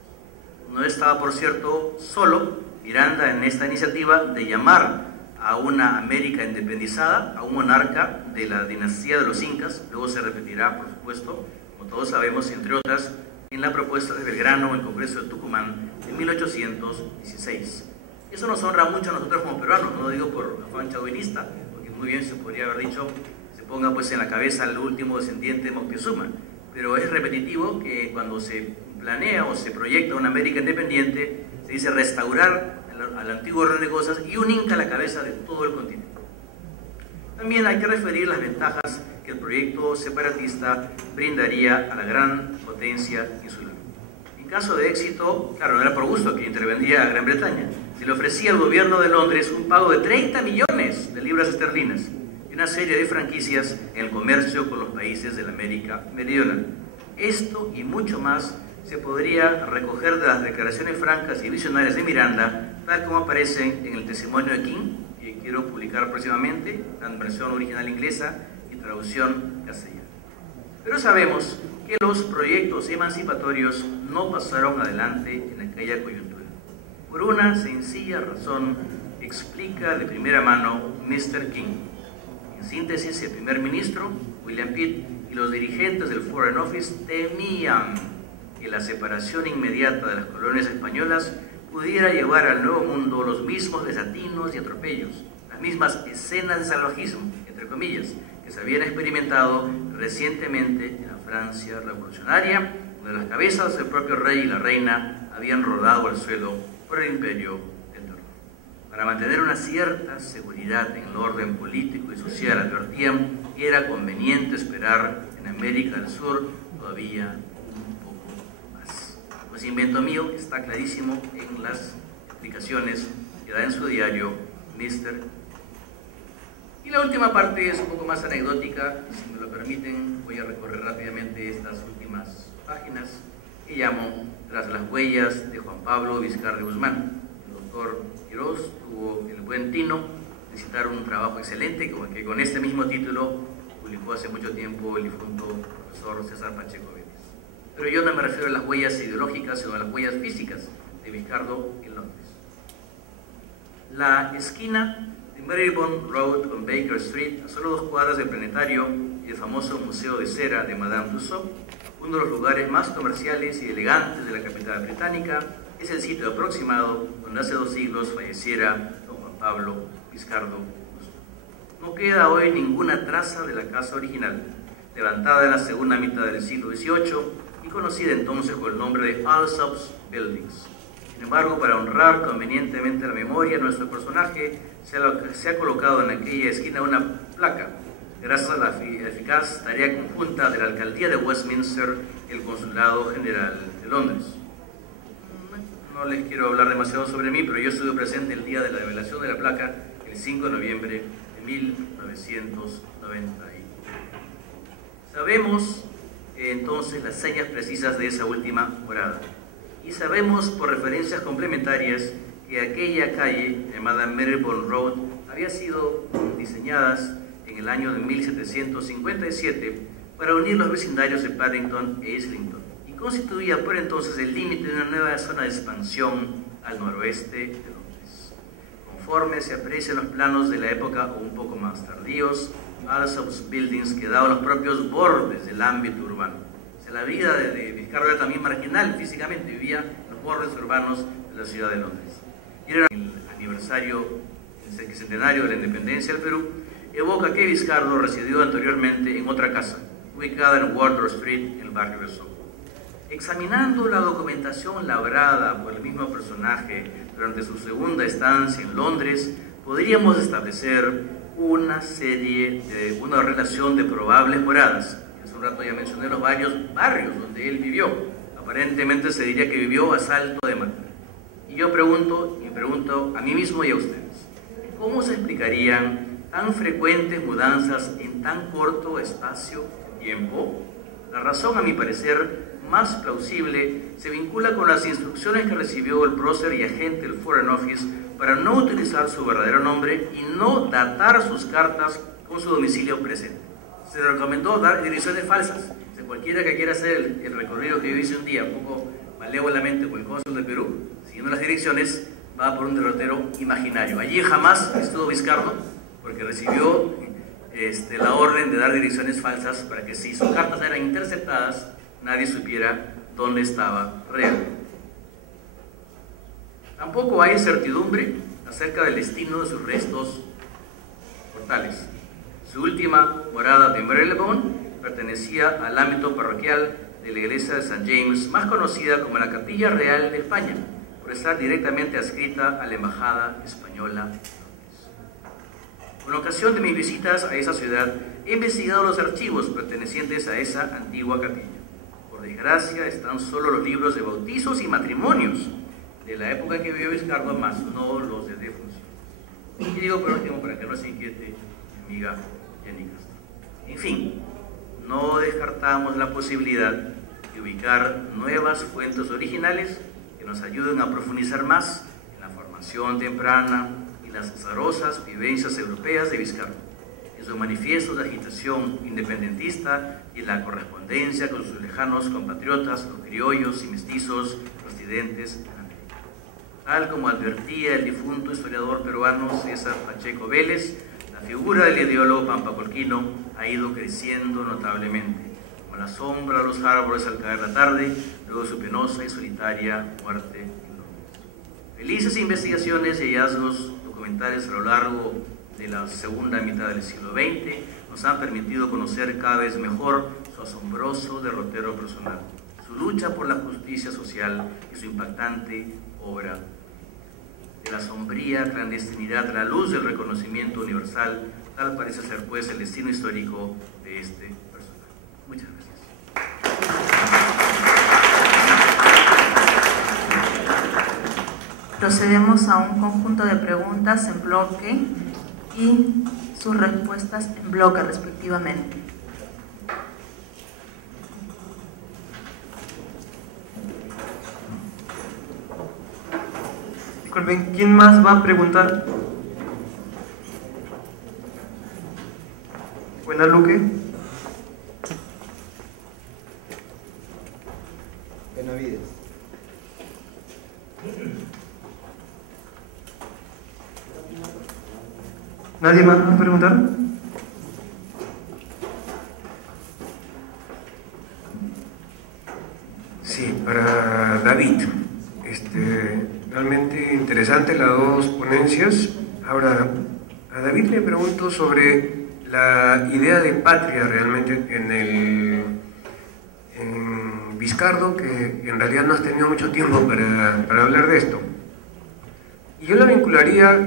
No estaba, por cierto, solo Miranda en esta iniciativa de llamar a una América independizada, a un monarca de la dinastía de los incas. Luego se repetirá, por supuesto, como todos sabemos, entre otras, en la propuesta de Belgrano en el Congreso de Tucumán en 1816. Eso nos honra mucho a nosotros como peruanos, no lo digo por afán chauvinista, porque muy bien se podría haber dicho, se ponga pues en la cabeza el último descendiente de Moctezuma, pero es repetitivo que cuando se planea o se proyecta una América independiente, se dice restaurar al antiguo orden de cosas y un inca a la cabeza de todo el continente. También hay que referir las ventajas que el proyecto separatista brindaría a la gran potencia insular. En caso de éxito, claro, no era por gusto que intervendría a Gran Bretaña, se le ofrecía al gobierno de Londres un pago de 30 millones de libras esterlinas y una serie de franquicias en el comercio con los países de la América Meridional. Esto y mucho más se podría recoger de las declaraciones francas y visionarias de Miranda, tal como aparecen en el testimonio de King, que quiero publicar próximamente, en versión original inglesa y traducción castellana. Pero sabemos que los proyectos emancipatorios no pasaron adelante en aquella coyuntura. Por una sencilla razón que explica de primera mano Mr. King. En síntesis, el primer ministro, William Pitt, y los dirigentes del Foreign Office temían que la separación inmediata de las colonias españolas pudiera llevar al Nuevo Mundo los mismos desatinos y atropellos, las mismas escenas de salvajismo, entre comillas, que se habían experimentado recientemente en la Francia revolucionaria, donde las cabezas del propio rey y la reina habían rodado al suelo por el imperio del terror. Para mantener una cierta seguridad en el orden político y social, advertían que era conveniente esperar en América del Sur todavía un poco más. Pues invento mío está clarísimo en las explicaciones que da en su diario Mr. Y la última parte es un poco más anecdótica, y si me lo permiten voy a recorrer rápidamente estas últimas páginas que llamo Tras las huellas de Juan Pablo Vizcarra de Guzmán. El doctor Quirós tuvo el buen tino de citar un trabajo excelente que con este mismo título publicó hace mucho tiempo el difunto profesor César Pacheco Vélez. Pero yo no me refiero a las huellas ideológicas, sino a las huellas físicas de Vizcardo en Londres. La esquina de Marylebone Road con Baker Street, a solo 2 cuadras del Planetario y el famoso Museo de Cera de Madame Tussauds, uno de los lugares más comerciales y elegantes de la capital británica, es el sitio aproximado donde hace 2 siglos falleciera don Juan Pablo Vizcardo Guzmán. No queda hoy ninguna traza de la casa original, levantada en la segunda mitad del siglo XVIII y conocida entonces con el nombre de Alsop's Buildings. Sin embargo, para honrar convenientemente la memoria de nuestro personaje, se ha colocado en aquella esquina una placa, gracias a la eficaz tarea conjunta de la Alcaldía de Westminster y el Consulado General de Londres. No les quiero hablar demasiado sobre mí, pero yo estuve presente el día de la revelación de la placa, el 5 de noviembre de 1990. Sabemos entonces las señas precisas de esa última morada. Y sabemos por referencias complementarias que aquella calle llamada Marylebone Road había sido diseñadas en el año de 1757 para unir los vecindarios de Paddington e Islington y constituía por entonces el límite de una nueva zona de expansión al noroeste de Londres. Conforme se aprecian los planos de la época o un poco más tardíos, Alsop's Buildings quedaban los propios bordes del ámbito urbano. La vida de Vizcarra era también marginal físicamente, vivía en los bordes urbanos de la ciudad de Londres. Y era el aniversario, el centenario de la independencia del Perú, evoca que Vizcardo residió anteriormente en otra casa, ubicada en Wardour Street, en el barrio de Soho. Examinando la documentación labrada por el mismo personaje durante su segunda estancia en Londres, podríamos establecer una relación de probables moradas. Hace un rato ya mencioné los varios barrios donde él vivió. Aparentemente se diría que vivió a salto de mata. Y yo me pregunto a mí mismo y a ustedes, ¿cómo se explicarían tan frecuentes mudanzas en tan corto espacio de tiempo? La razón, a mi parecer, más plausible se vincula con las instrucciones que recibió el prócer y agente del Foreign Office para no utilizar su verdadero nombre y no datar sus cartas con su domicilio presente. Se le recomendó dar direcciones falsas. O cualquiera que quiera hacer el recorrido que yo hice un día, un poco malévolamente con el cónsul de Perú, siguiendo las direcciones, va por un derrotero imaginario. Allí jamás estuvo Vizcardo, porque recibió la orden de dar direcciones falsas para que si sus cartas eran interceptadas, nadie supiera dónde estaba realmente. Tampoco hay certidumbre acerca del destino de sus restos mortales. Su última morada de Marylebone pertenecía al ámbito parroquial de la iglesia de St. James, más conocida como la Capilla Real de España, por estar directamente adscrita a la Embajada Española. Con ocasión de mis visitas a esa ciudad, he investigado los archivos pertenecientes a esa antigua capilla. Por desgracia, están solo los libros de bautizos y matrimonios de la época que vivió Vizcardo, más no los de defunción. Y digo por último, para que no se inquiete mi amiga Jenny Castro. En fin, no descartamos la posibilidad y ubicar nuevas fuentes originales que nos ayuden a profundizar más en la formación temprana y las azarosas vivencias europeas de Vizcarra, en sus manifiestos de agitación independentista y en la correspondencia con sus lejanos compatriotas, los criollos y mestizos residentes en América. Tal como advertía el difunto historiador peruano César Pacheco Vélez, la figura del ideólogo pampacolquino ha ido creciendo notablemente, como la sombra de los árboles al caer la tarde, luego de su penosa y solitaria muerte en Londres. Felices investigaciones y hallazgos documentales a lo largo de la segunda mitad del siglo XX nos han permitido conocer cada vez mejor su asombroso derrotero personal, su lucha por la justicia social y su impactante obra. De la sombría clandestinidad a la luz del reconocimiento universal, tal parece ser pues el destino histórico de este personaje. Muchas gracias. Procedemos a un conjunto de preguntas en bloque y sus respuestas en bloque respectivamente. Disculpen, ¿quién más va a preguntar? Buena, Luque. Benavides. ¿Nadie más va a preguntar? Sí, para David. Realmente interesante las dos ponencias. Ahora, a David le pregunto sobre la idea de patria realmente en Vizcardo, que en realidad no has tenido mucho tiempo para hablar de esto. Y yo la vincularía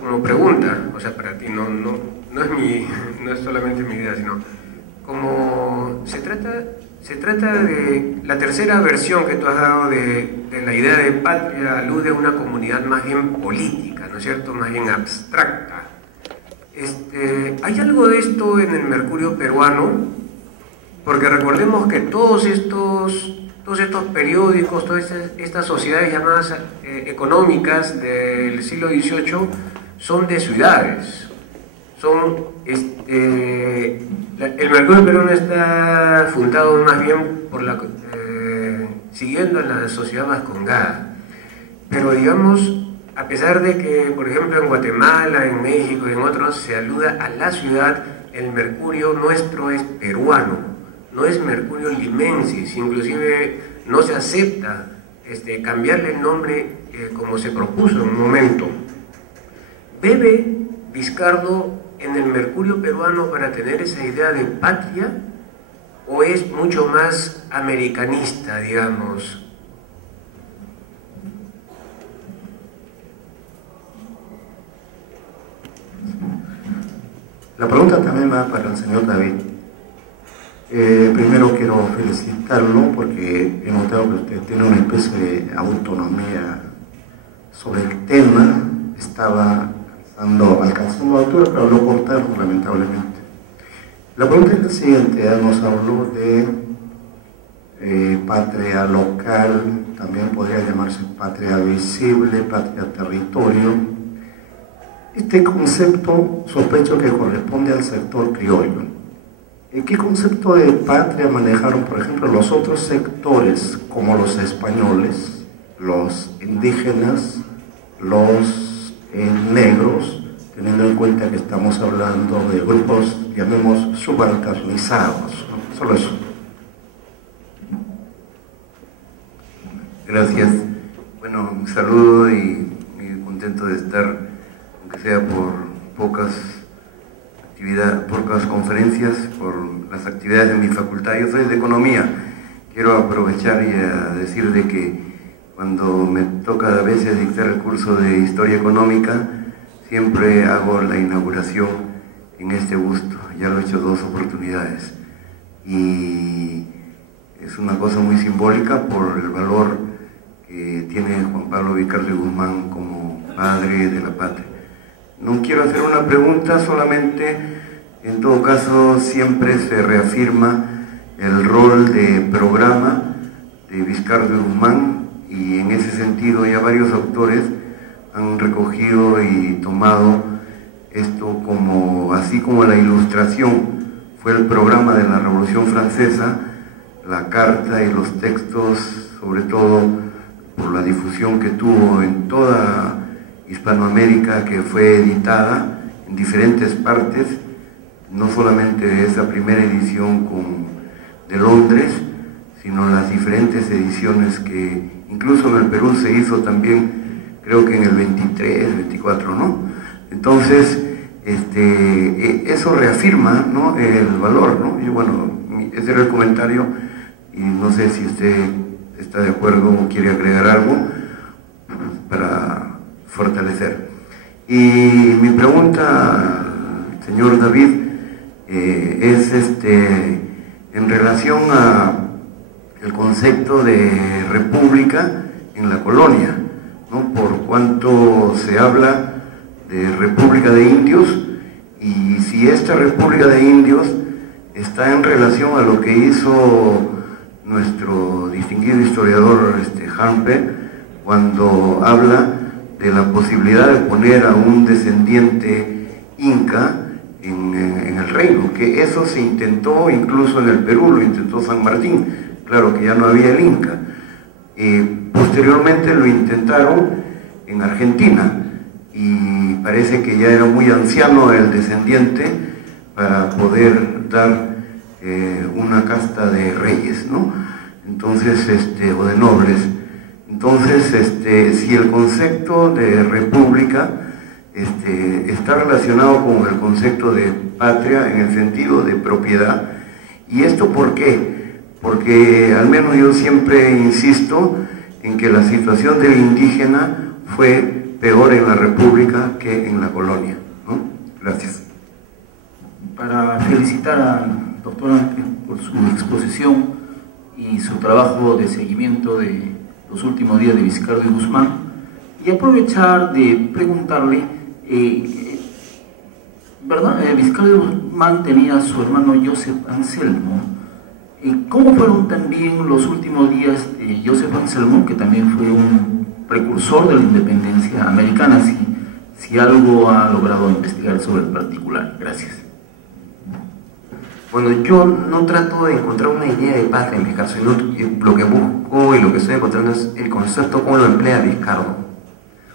como pregunta, o sea, para ti, no es solamente mi idea, sino como se trata de la tercera versión que tú has dado de la idea de patria, alude a una comunidad más bien política, ¿no es cierto?, más bien abstracta. ¿Hay algo de esto en el Mercurio peruano? Porque recordemos que todos estos periódicos, todas estas sociedades llamadas económicas del siglo XVIII son de ciudades. El Mercurio peruano está fundado más bien siguiendo a la sociedad vascongada. Pero digamos, a pesar de que, por ejemplo, en Guatemala, en México y en otros se aluda a la ciudad, el Mercurio nuestro es peruano, no es Mercurio limensis, inclusive no se acepta cambiarle el nombre como se propuso en un momento. ¿Bebe Vizcardo en el Mercurio peruano para tener esa idea de patria o es mucho más americanista, digamos? La pregunta también va para el señor David. Primero quiero felicitarlo porque he notado que usted tiene una especie de autonomía sobre el tema. Estaba alcanzando altura, pero lo cortaron lamentablemente. La pregunta es la siguiente: ya nos habló de patria local, también podría llamarse patria visible, patria territorio. Este concepto sospecho que corresponde al sector criollo. ¿Qué concepto de patria manejaron, por ejemplo, los otros sectores, como los españoles, los indígenas, los negros, teniendo en cuenta que estamos hablando de grupos, llamemos, subalternizados, ¿no? Solo eso. Gracias. Bueno, un saludo y contento de estar, aunque sea por pocas conferencias, por las actividades de mi facultad. Yo soy de Economía. Quiero aprovechar y decir de que cuando me toca a veces dictar el curso de Historia Económica, siempre hago la inauguración en este busto. Ya lo he hecho 2 oportunidades. Y es una cosa muy simbólica por el valor que tiene Juan Pablo Vicardo Guzmán como padre de la patria. No quiero hacer una pregunta, solamente, en todo caso, siempre se reafirma el rol de programa de Vizcardo y Guzmán, y en ese sentido ya varios autores han recogido y tomado esto como, así como la Ilustración fue el programa de la Revolución Francesa, la carta y los textos, sobre todo por la difusión que tuvo en toda Hispanoamérica, que fue editada en diferentes partes, no solamente esa primera edición de Londres, sino las diferentes ediciones que incluso en el Perú se hizo también, creo que en el 23, 24, ¿no? Entonces, eso reafirma, ¿no?, el valor, ¿no? Y bueno, ese era el comentario, y no sé si usted está de acuerdo o quiere agregar algo para fortalecer. Y mi pregunta, señor David, es en relación a el concepto de república en la colonia, ¿no? Por cuanto se habla de República de Indios, y si esta República de Indios está en relación a lo que hizo nuestro distinguido historiador Hampe, cuando habla de la posibilidad de poner a un descendiente inca en el reino, que eso se intentó incluso en el Perú, lo intentó San Martín, claro que ya no había el inca. Posteriormente lo intentaron en Argentina, y parece que ya era muy anciano el descendiente para poder dar una casta de reyes, ¿no? Entonces, o de nobles. Entonces, si el concepto de república está relacionado con el concepto de patria en el sentido de propiedad. ¿Y esto por qué? Porque al menos yo siempre insisto en que la situación del indígena fue peor en la república que en la colonia, ¿no? Gracias. Para felicitar al doctor Ampe por su exposición y su trabajo de seguimiento de los últimos días de Vizcardo y Guzmán, y aprovechar de preguntarle, ¿verdad? Vizcardo y Guzmán tenía a su hermano Joseph Anselmo. ¿Cómo fueron también los últimos días de Joseph Anselmo, que también fue un precursor de la independencia americana, si algo ha logrado investigar sobre el particular? Gracias. Bueno, yo no trato de encontrar una idea de patria en mi caso, sino lo que busco y lo que estoy encontrando es el concepto, cómo lo emplea Vizcardo.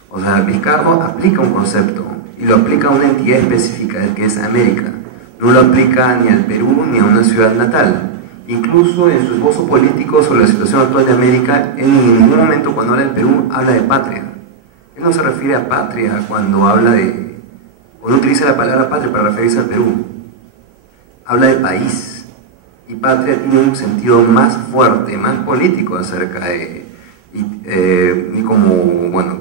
O sea, Vizcardo aplica un concepto y lo aplica a una entidad específica, que es América. No lo aplica ni al Perú ni a una ciudad natal. Incluso en su esbozo político sobre la situación actual de América, él en ningún momento cuando habla del Perú habla de patria. Él no se refiere a patria cuando habla o no utiliza la palabra patria para referirse al Perú. Habla de país, y patria tiene un sentido más fuerte, más político acerca de, y como, bueno,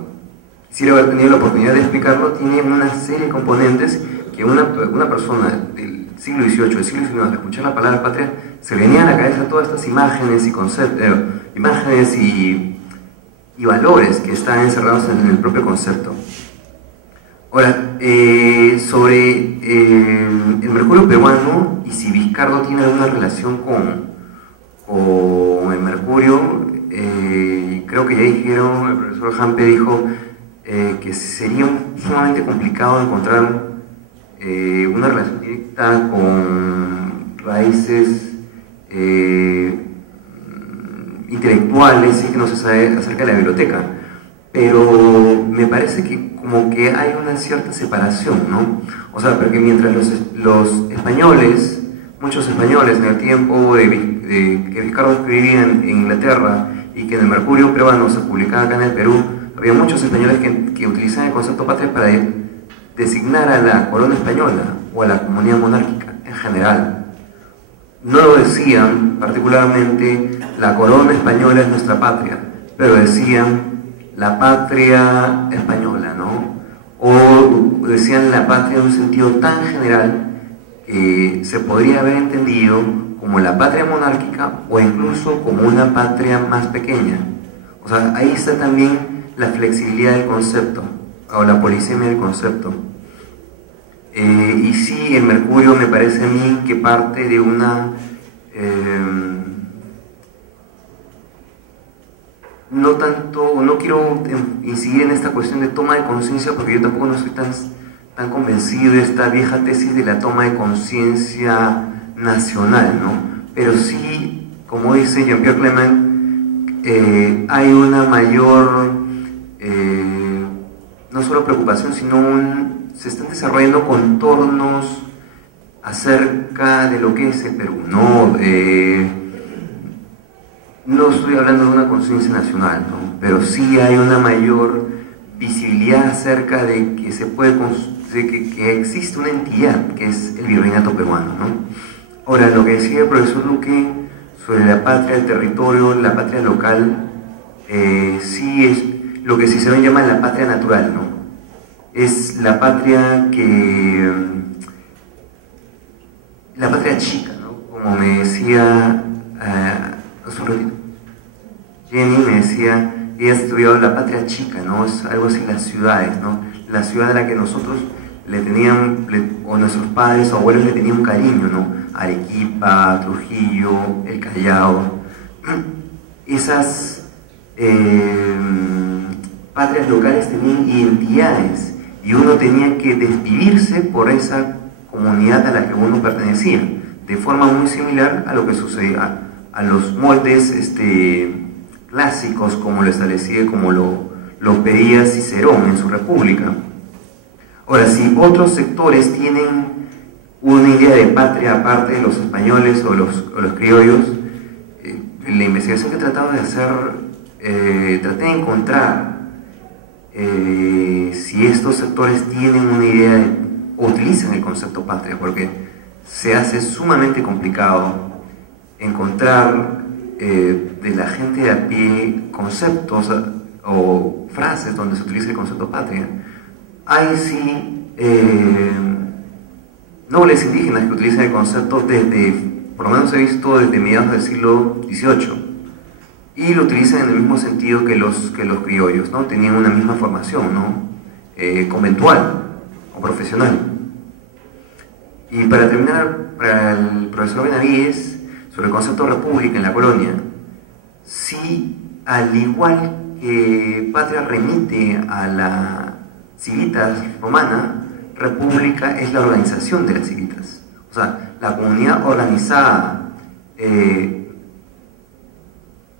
quisiera haber tenido la oportunidad de explicarlo, tiene una serie de componentes que una persona del siglo XVIII, del siglo XIX, al escuchar la palabra patria, se le venían a la cabeza todas estas imágenes y conceptos, imágenes y valores que están encerrados en el propio concepto. Ahora, sobre el mercurio peruano y si Vizcardo tiene alguna relación con el mercurio, creo que ya dijeron, el profesor Hampe dijo que sería sumamente complicado encontrar una relación directa con raíces intelectuales y que no se sabe acerca de la biblioteca, pero me parece que como que hay una cierta separación, ¿no? O sea, porque mientras los españoles, muchos españoles en el tiempo que Vizcardo escribía en Inglaterra y que en el Mercurio peruano se publicaba acá en el Perú, había muchos españoles que utilizaban el concepto patria para designar a la corona española o a la comunidad monárquica en general. No lo decían particularmente la corona española es nuestra patria, pero decían la patria española, ¿no? O decían la patria en un sentido tan general que se podría haber entendido como la patria monárquica o incluso como una patria más pequeña. O sea, ahí está también la flexibilidad del concepto, o la polisemia del concepto. Y sí, el Mercurio me parece a mí que parte de una no tanto, no quiero incidir en esta cuestión de toma de conciencia, porque yo tampoco no estoy tan convencido de esta vieja tesis de la toma de conciencia nacional, ¿no? Pero sí, como dice Jean-Pierre Clement, hay una mayor, no solo preocupación, sino se están desarrollando contornos acerca de lo que es el Perú, ¿no? No estoy hablando de una conciencia nacional, ¿no? Pero sí hay una mayor visibilidad acerca de que se puede que existe una entidad que es el virreinato peruano, ¿no? Ahora, lo que decía el profesor Luque sobre la patria, el territorio, la patria local, sí es lo que sí se llama la patria natural, ¿no? Es la patria la patria chica, ¿no? Como me decía hace un ratito, Jenny me decía, ella ha estudiado la patria chica, ¿no? Es algo así, las ciudades, ¿no? La ciudad a la que nosotros o nuestros padres o abuelos le tenían un cariño, ¿no? Arequipa, Trujillo, el Callao. Esas patrias locales tenían identidades y uno tenía que desvivirse por esa comunidad a la que uno pertenecía, de forma muy similar a lo que sucedía a los moldes clásicos, como lo establecía, como lo pedía Cicerón en su República. Ahora, si otros sectores tienen una idea de patria aparte de los españoles o los criollos, la investigación que he tratado de hacer, traté de encontrar si estos sectores tienen una idea o utilizan el concepto patria, porque se hace sumamente complicado encontrar de la gente de a pie conceptos o frases donde se utiliza el concepto patria. Hay sí nobles indígenas que utilizan el concepto por lo menos he visto desde mediados del siglo XVIII, y lo utilizan en el mismo sentido que los criollos, ¿no? Tenían una misma formación, ¿no? Conventual o profesional. Y para terminar, para el profesor Benavides, sobre el concepto de república en la colonia, sí, al igual que patria remite a la civitas romana, república es la organización de las civitas, o sea, la comunidad organizada,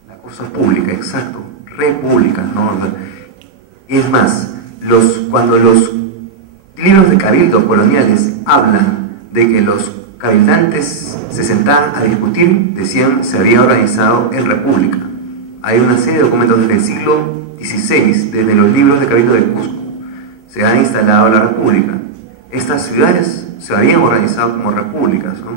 la cosa pública, exacto, república, ¿no? Es más, cuando los libros de cabildos coloniales hablan de que los cabildantes se sentaban a discutir, decían se había organizado en república. Hay una serie de documentos desde el siglo XVI, desde los libros de cabildo de Cusco, se ha instalado la república. Estas ciudades se habían organizado como repúblicas, ¿no?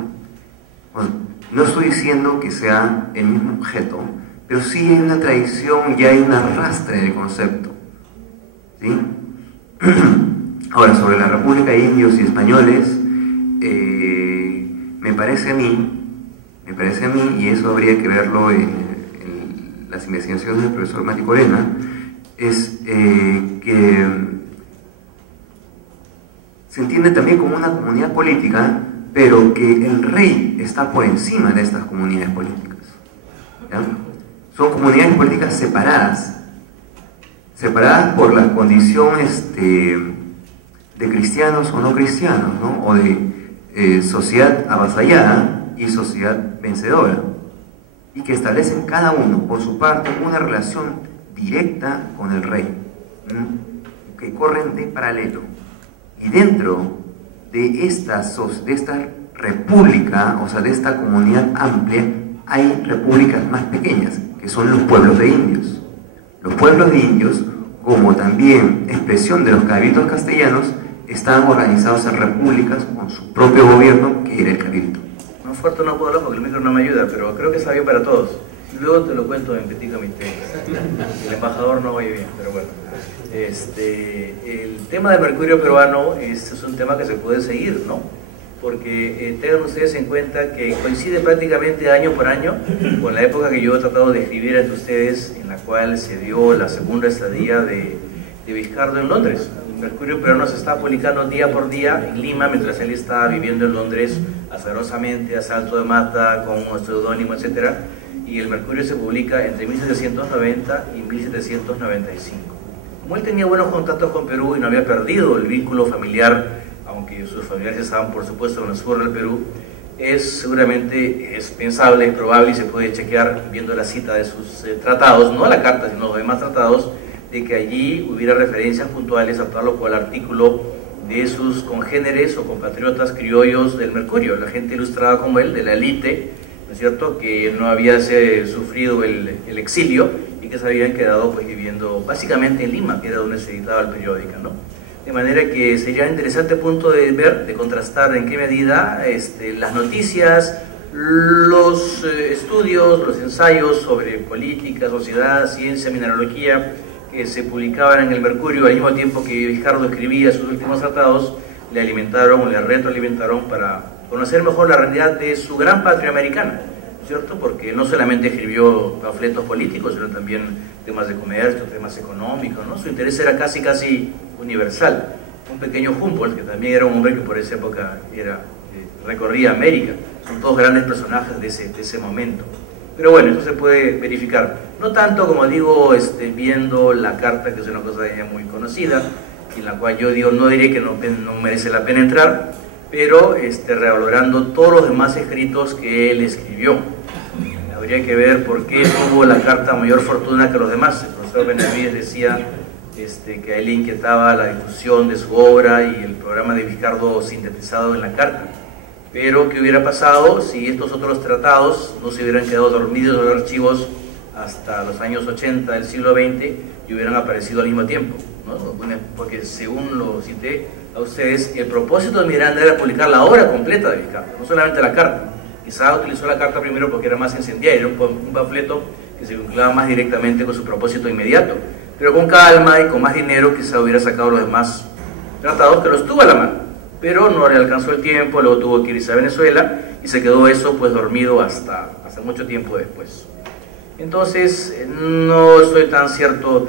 Bueno, no estoy diciendo que sea el mismo objeto, pero sí hay una tradición y hay un arrastre del concepto, ¿sí? Ahora, sobre la república de indios y españoles, me parece a mí, y eso habría que verlo en las investigaciones del profesor Mati Corena, es que se entiende también como una comunidad política, pero que el rey está por encima de estas comunidades políticas, ¿ya? Son comunidades políticas separadas por la condición de cristianos o no cristianos, ¿no? O de sociedad avasallada y sociedad vencedora, y que establecen cada uno por su parte una relación directa con el rey, que corren de paralelo. Y dentro de esta república, o sea, de esta comunidad amplia, hay repúblicas más pequeñas, que son los pueblos de indios. Los pueblos de indios, como también expresión de los cabildos castellanos, estaban organizados en repúblicas con su propio gobierno, que era el cabildo. Más fuerte no puedo hablar porque el micro no me ayuda, pero creo que está bien para todos. Luego te lo cuento en petit comité. El embajador no vaya bien, pero bueno. El tema del mercurio peruano es un tema que se puede seguir, ¿no? Porque tengan ustedes en cuenta que coincide prácticamente año por año con la época que yo he tratado de escribir ante ustedes, en la cual se dio la segunda estadía de Vizcardo en Londres. El mercurio peruano se está publicando día por día en Lima, mientras él está viviendo en Londres azarosamente, a salto de mata, con un seudónimo, etc. y el Mercurio se publica entre 1790 y 1795. Como él tenía buenos contactos con Perú y no había perdido el vínculo familiar, aunque sus familiares estaban por supuesto en el sur del Perú, seguramente es pensable, es probable y se puede chequear viendo la cita de sus tratados, no la carta sino los demás tratados, de que allí hubiera referencias puntuales a tal o cual artículo de sus congéneres o compatriotas criollos del Mercurio, la gente ilustrada como él, de la élite, ¿no es cierto?, que no había sufrido el exilio y que se habían quedado pues viviendo básicamente en Lima, que era donde se editaba el periódico, ¿no? De manera que sería un interesante punto de ver, de contrastar en qué medida las noticias, los estudios, los ensayos sobre política, sociedad, ciencia, mineralogía, que se publicaban en el Mercurio al mismo tiempo que Vizcardo escribía sus últimos tratados, le alimentaron o le retroalimentaron para conocer mejor la realidad de su gran patria americana, ¿cierto? Porque no solamente escribió panfletos políticos, sino también temas de comercio, temas económicos, ¿no? Su interés era casi universal. Un pequeño Humboldt, que también era un hombre que por esa época recorría América. Son todos grandes personajes de ese momento. Pero bueno, eso se puede verificar. No tanto, como digo, viendo la carta, que es una cosa ya muy conocida, en la cual yo digo, no diré que no merece la pena entrar, pero revalorando todos los demás escritos que él escribió. Habría que ver por qué tuvo la carta mayor fortuna que los demás. El profesor Benavides decía que a él le inquietaba la difusión de su obra y el programa de Vizcardo sintetizado en la carta. Pero ¿qué hubiera pasado si estos otros tratados no se hubieran quedado dormidos en los archivos hasta los años 80 del siglo XX y hubieran aparecido al mismo tiempo, ¿no? Porque según lo cité a ustedes, el propósito de Miranda era publicar la obra completa de Vizcardo, no solamente la carta. Quizá utilizó la carta primero porque era más incendiaria, era un panfleto que se vinculaba más directamente con su propósito inmediato, pero con calma y con más dinero quizá hubiera sacado los demás tratados, que los tuvo a la mano, pero no le alcanzó el tiempo, luego tuvo que irse a Venezuela y se quedó eso pues dormido hasta mucho tiempo después. Entonces no estoy tan cierto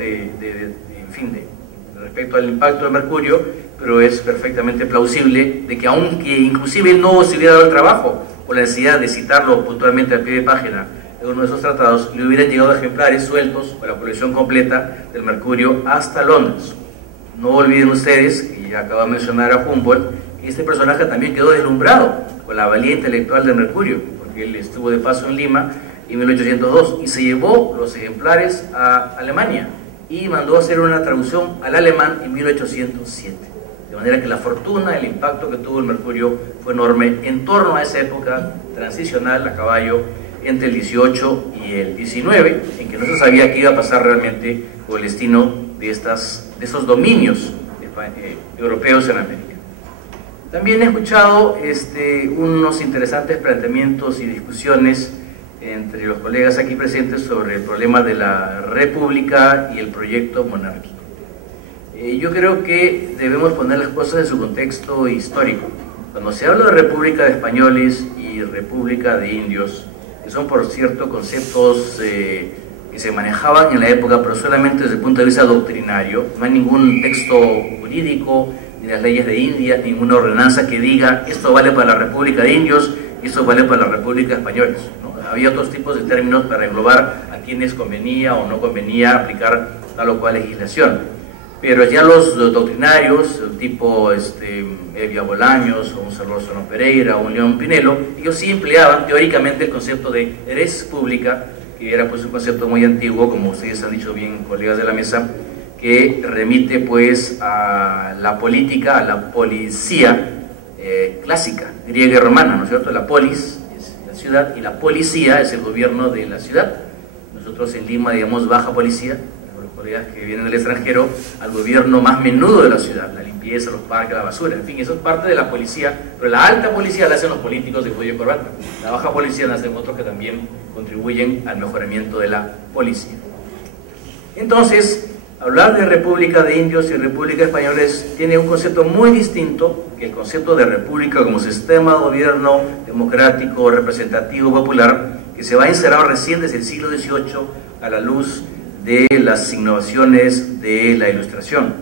respecto al impacto de Mercurio, pero es perfectamente plausible de que aunque inclusive él no se hubiera dado el trabajo o la necesidad de citarlo puntualmente al pie de página de uno de esos tratados, le hubieran llegado ejemplares sueltos para la colección completa del Mercurio hasta Londres. No olviden ustedes, que ya acabo de mencionar a Humboldt, que este personaje también quedó deslumbrado con la valía intelectual del Mercurio, porque él estuvo de paso en Lima en 1802 y se llevó los ejemplares a Alemania y mandó a hacer una traducción al alemán en 1807. De manera que la fortuna, el impacto que tuvo el Mercurio fue enorme en torno a esa época transicional a caballo entre el 18 y el 19, en que no se sabía qué iba a pasar realmente con el destino de esos dominios europeos en América. También he escuchado unos interesantes planteamientos y discusiones entre los colegas aquí presentes sobre el problema de la república y el proyecto monárquico. Yo creo que debemos poner las cosas en su contexto histórico. Cuando se habla de república de españoles y república de indios, que son por cierto conceptos que se manejaban en la época, pero solamente desde el punto de vista doctrinario, no hay ningún texto jurídico, ni las leyes de India, ninguna ordenanza que diga esto vale para la república de indios y esto vale para la república de españoles, ¿no? Había otros tipos de términos para englobar a quienes convenía o no convenía aplicar tal o cual legislación. Pero ya los doctrinarios, tipo Evia Bolaños, o un Salvador Solón Pereira, o un León Pinelo, ellos sí empleaban teóricamente el concepto de res pública, que era pues un concepto muy antiguo, como ustedes han dicho bien, colegas de la mesa, que remite pues a la política, a la policía clásica, griega y romana, ¿no es cierto? La polis es la ciudad y la policía es el gobierno de la ciudad. Nosotros en Lima digamos baja policía, que vienen del extranjero, al gobierno más menudo de la ciudad, la limpieza, los parques, la basura, en fin, eso es parte de la policía, pero la alta policía la hacen los políticos de cuello y corbata, la baja policía la hacen otros que también contribuyen al mejoramiento de la policía. Entonces, hablar de república de indios y república de españoles tiene un concepto muy distinto que el concepto de república como sistema de gobierno democrático, representativo, popular, que se va a inserar recién desde el siglo XVIII a la luz de las innovaciones de la Ilustración.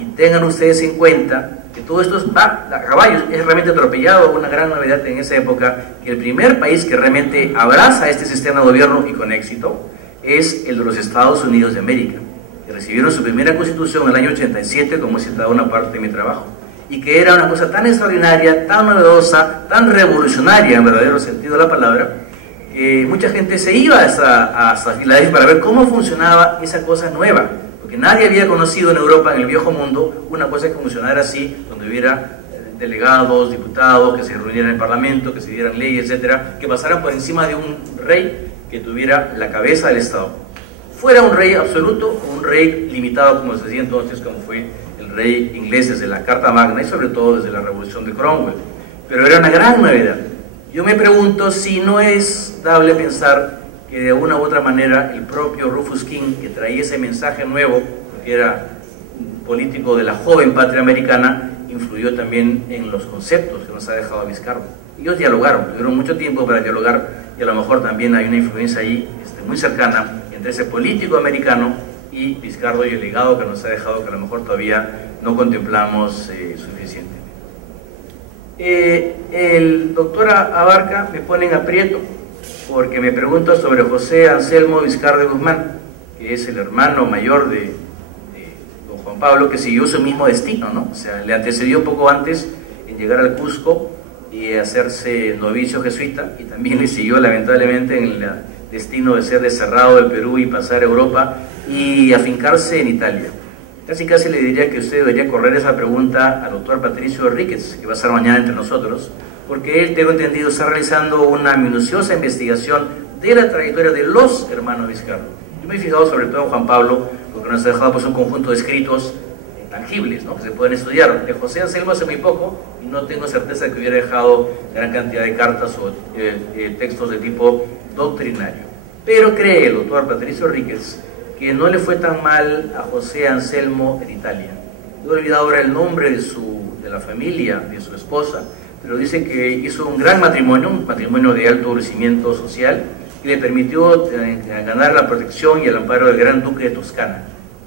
Y tengan ustedes en cuenta que todo esto va a caballo, es realmente atropellado. Una gran novedad en esa época, que el primer país que realmente abraza este sistema de gobierno y con éxito es el de los Estados Unidos de América, que recibieron su primera constitución en el año 87, como he citado una parte de mi trabajo, y que era una cosa tan extraordinaria, tan novedosa, tan revolucionaria en verdadero sentido de la palabra, que mucha gente se iba hasta Filadelfia para ver cómo funcionaba esa cosa nueva, porque nadie había conocido en Europa, en el viejo mundo, una cosa que funcionara así, donde hubiera delegados, diputados, que se reunieran en el Parlamento, que se dieran leyes, etcétera, que pasaran por encima de un rey que tuviera la cabeza del Estado. Fuera un rey absoluto o un rey limitado, como se decía entonces, como fue el rey inglés desde la Carta Magna y sobre todo desde la Revolución de Cromwell. Pero era una gran novedad. Yo me pregunto si no es dable pensar que de una u otra manera el propio Rufus King, que traía ese mensaje nuevo, porque era un político de la joven patria americana, influyó también en los conceptos que nos ha dejado Vizcardo. Ellos dialogaron, tuvieron mucho tiempo para dialogar, y a lo mejor también hay una influencia ahí muy cercana entre ese político americano y Vizcardo, y el legado que nos ha dejado, que a lo mejor todavía no contemplamos suficientemente. El doctor Abarca me pone en aprieto porque me pregunta sobre José Anselmo Vizcardo Guzmán, que es el hermano mayor de don Juan Pablo, que siguió su mismo destino, ¿no? O sea, le antecedió poco antes en llegar al Cusco y hacerse novicio jesuita, y también le siguió lamentablemente en el destino de ser desterrado del Perú y pasar a Europa y afincarse en Italia. Casi le diría que usted debería correr esa pregunta al doctor Patricio Enríquez, que va a estar mañana entre nosotros, porque él, tengo entendido, está realizando una minuciosa investigación de la trayectoria de los hermanos Vizcardo. Yo me he fijado sobre todo en Juan Pablo, porque nos ha dejado pues un conjunto de escritos tangibles, ¿no?, que se pueden estudiar. De José Anselmo hace muy poco, y no tengo certeza de que hubiera dejado gran cantidad de cartas o textos de tipo doctrinario. Pero cree el doctor Patricio Enríquez que no le fue tan mal a José Anselmo en Italia. Yo he olvidado ahora el nombre de la familia, de su esposa, pero dice que hizo un gran matrimonio, un matrimonio de alto crecimiento social, que le permitió ganar la protección y el amparo del Gran Duque de Toscana.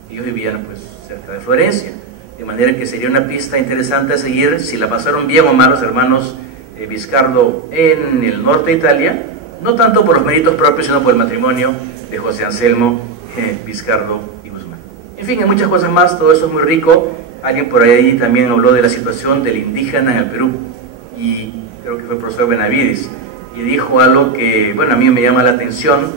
Ellos vivían pues cerca de Florencia, de manera que sería una pista interesante a seguir si la pasaron bien o mal los hermanos Vizcardo en el norte de Italia, no tanto por los méritos propios, sino por el matrimonio de José Anselmo Vizcardo y Guzmán. En fin, hay muchas cosas más, todo eso es muy rico. Alguien por ahí también habló de la situación del indígena en el Perú, y creo que fue el profesor Benavides, y dijo algo que, bueno, a mí me llama la atención,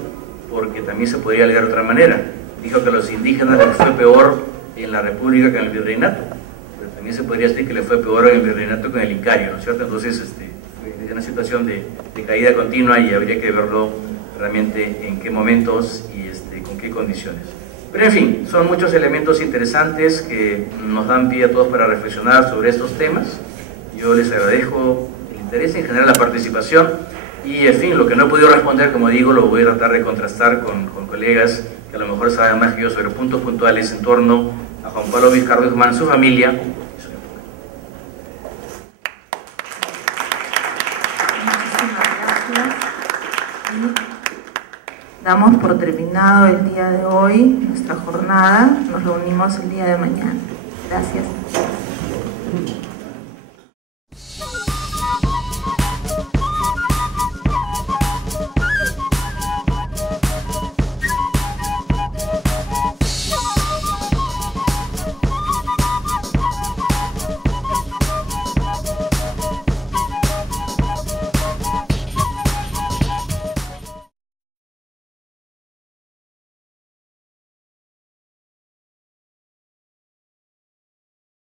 porque también se podría leer de otra manera. Dijo que a los indígenas les fue peor en la República que en el Virreinato, pero también se podría decir que le fue peor en el Virreinato que en el Incario, ¿no es cierto? Entonces, es una situación de caída continua, y habría que verlo realmente en qué momentos y con qué condiciones. Pero en fin, son muchos elementos interesantes que nos dan pie a todos para reflexionar sobre estos temas. Yo les agradezco el interés, en general la participación, y en fin, lo que no he podido responder, como digo, lo voy a tratar de contrastar con colegas que a lo mejor saben más que yo sobre puntos puntuales en torno a Juan Pablo Vizcardo Guzmán, su familia. Damos por terminado el día de hoy nuestra jornada. Nos reunimos el día de mañana. Gracias.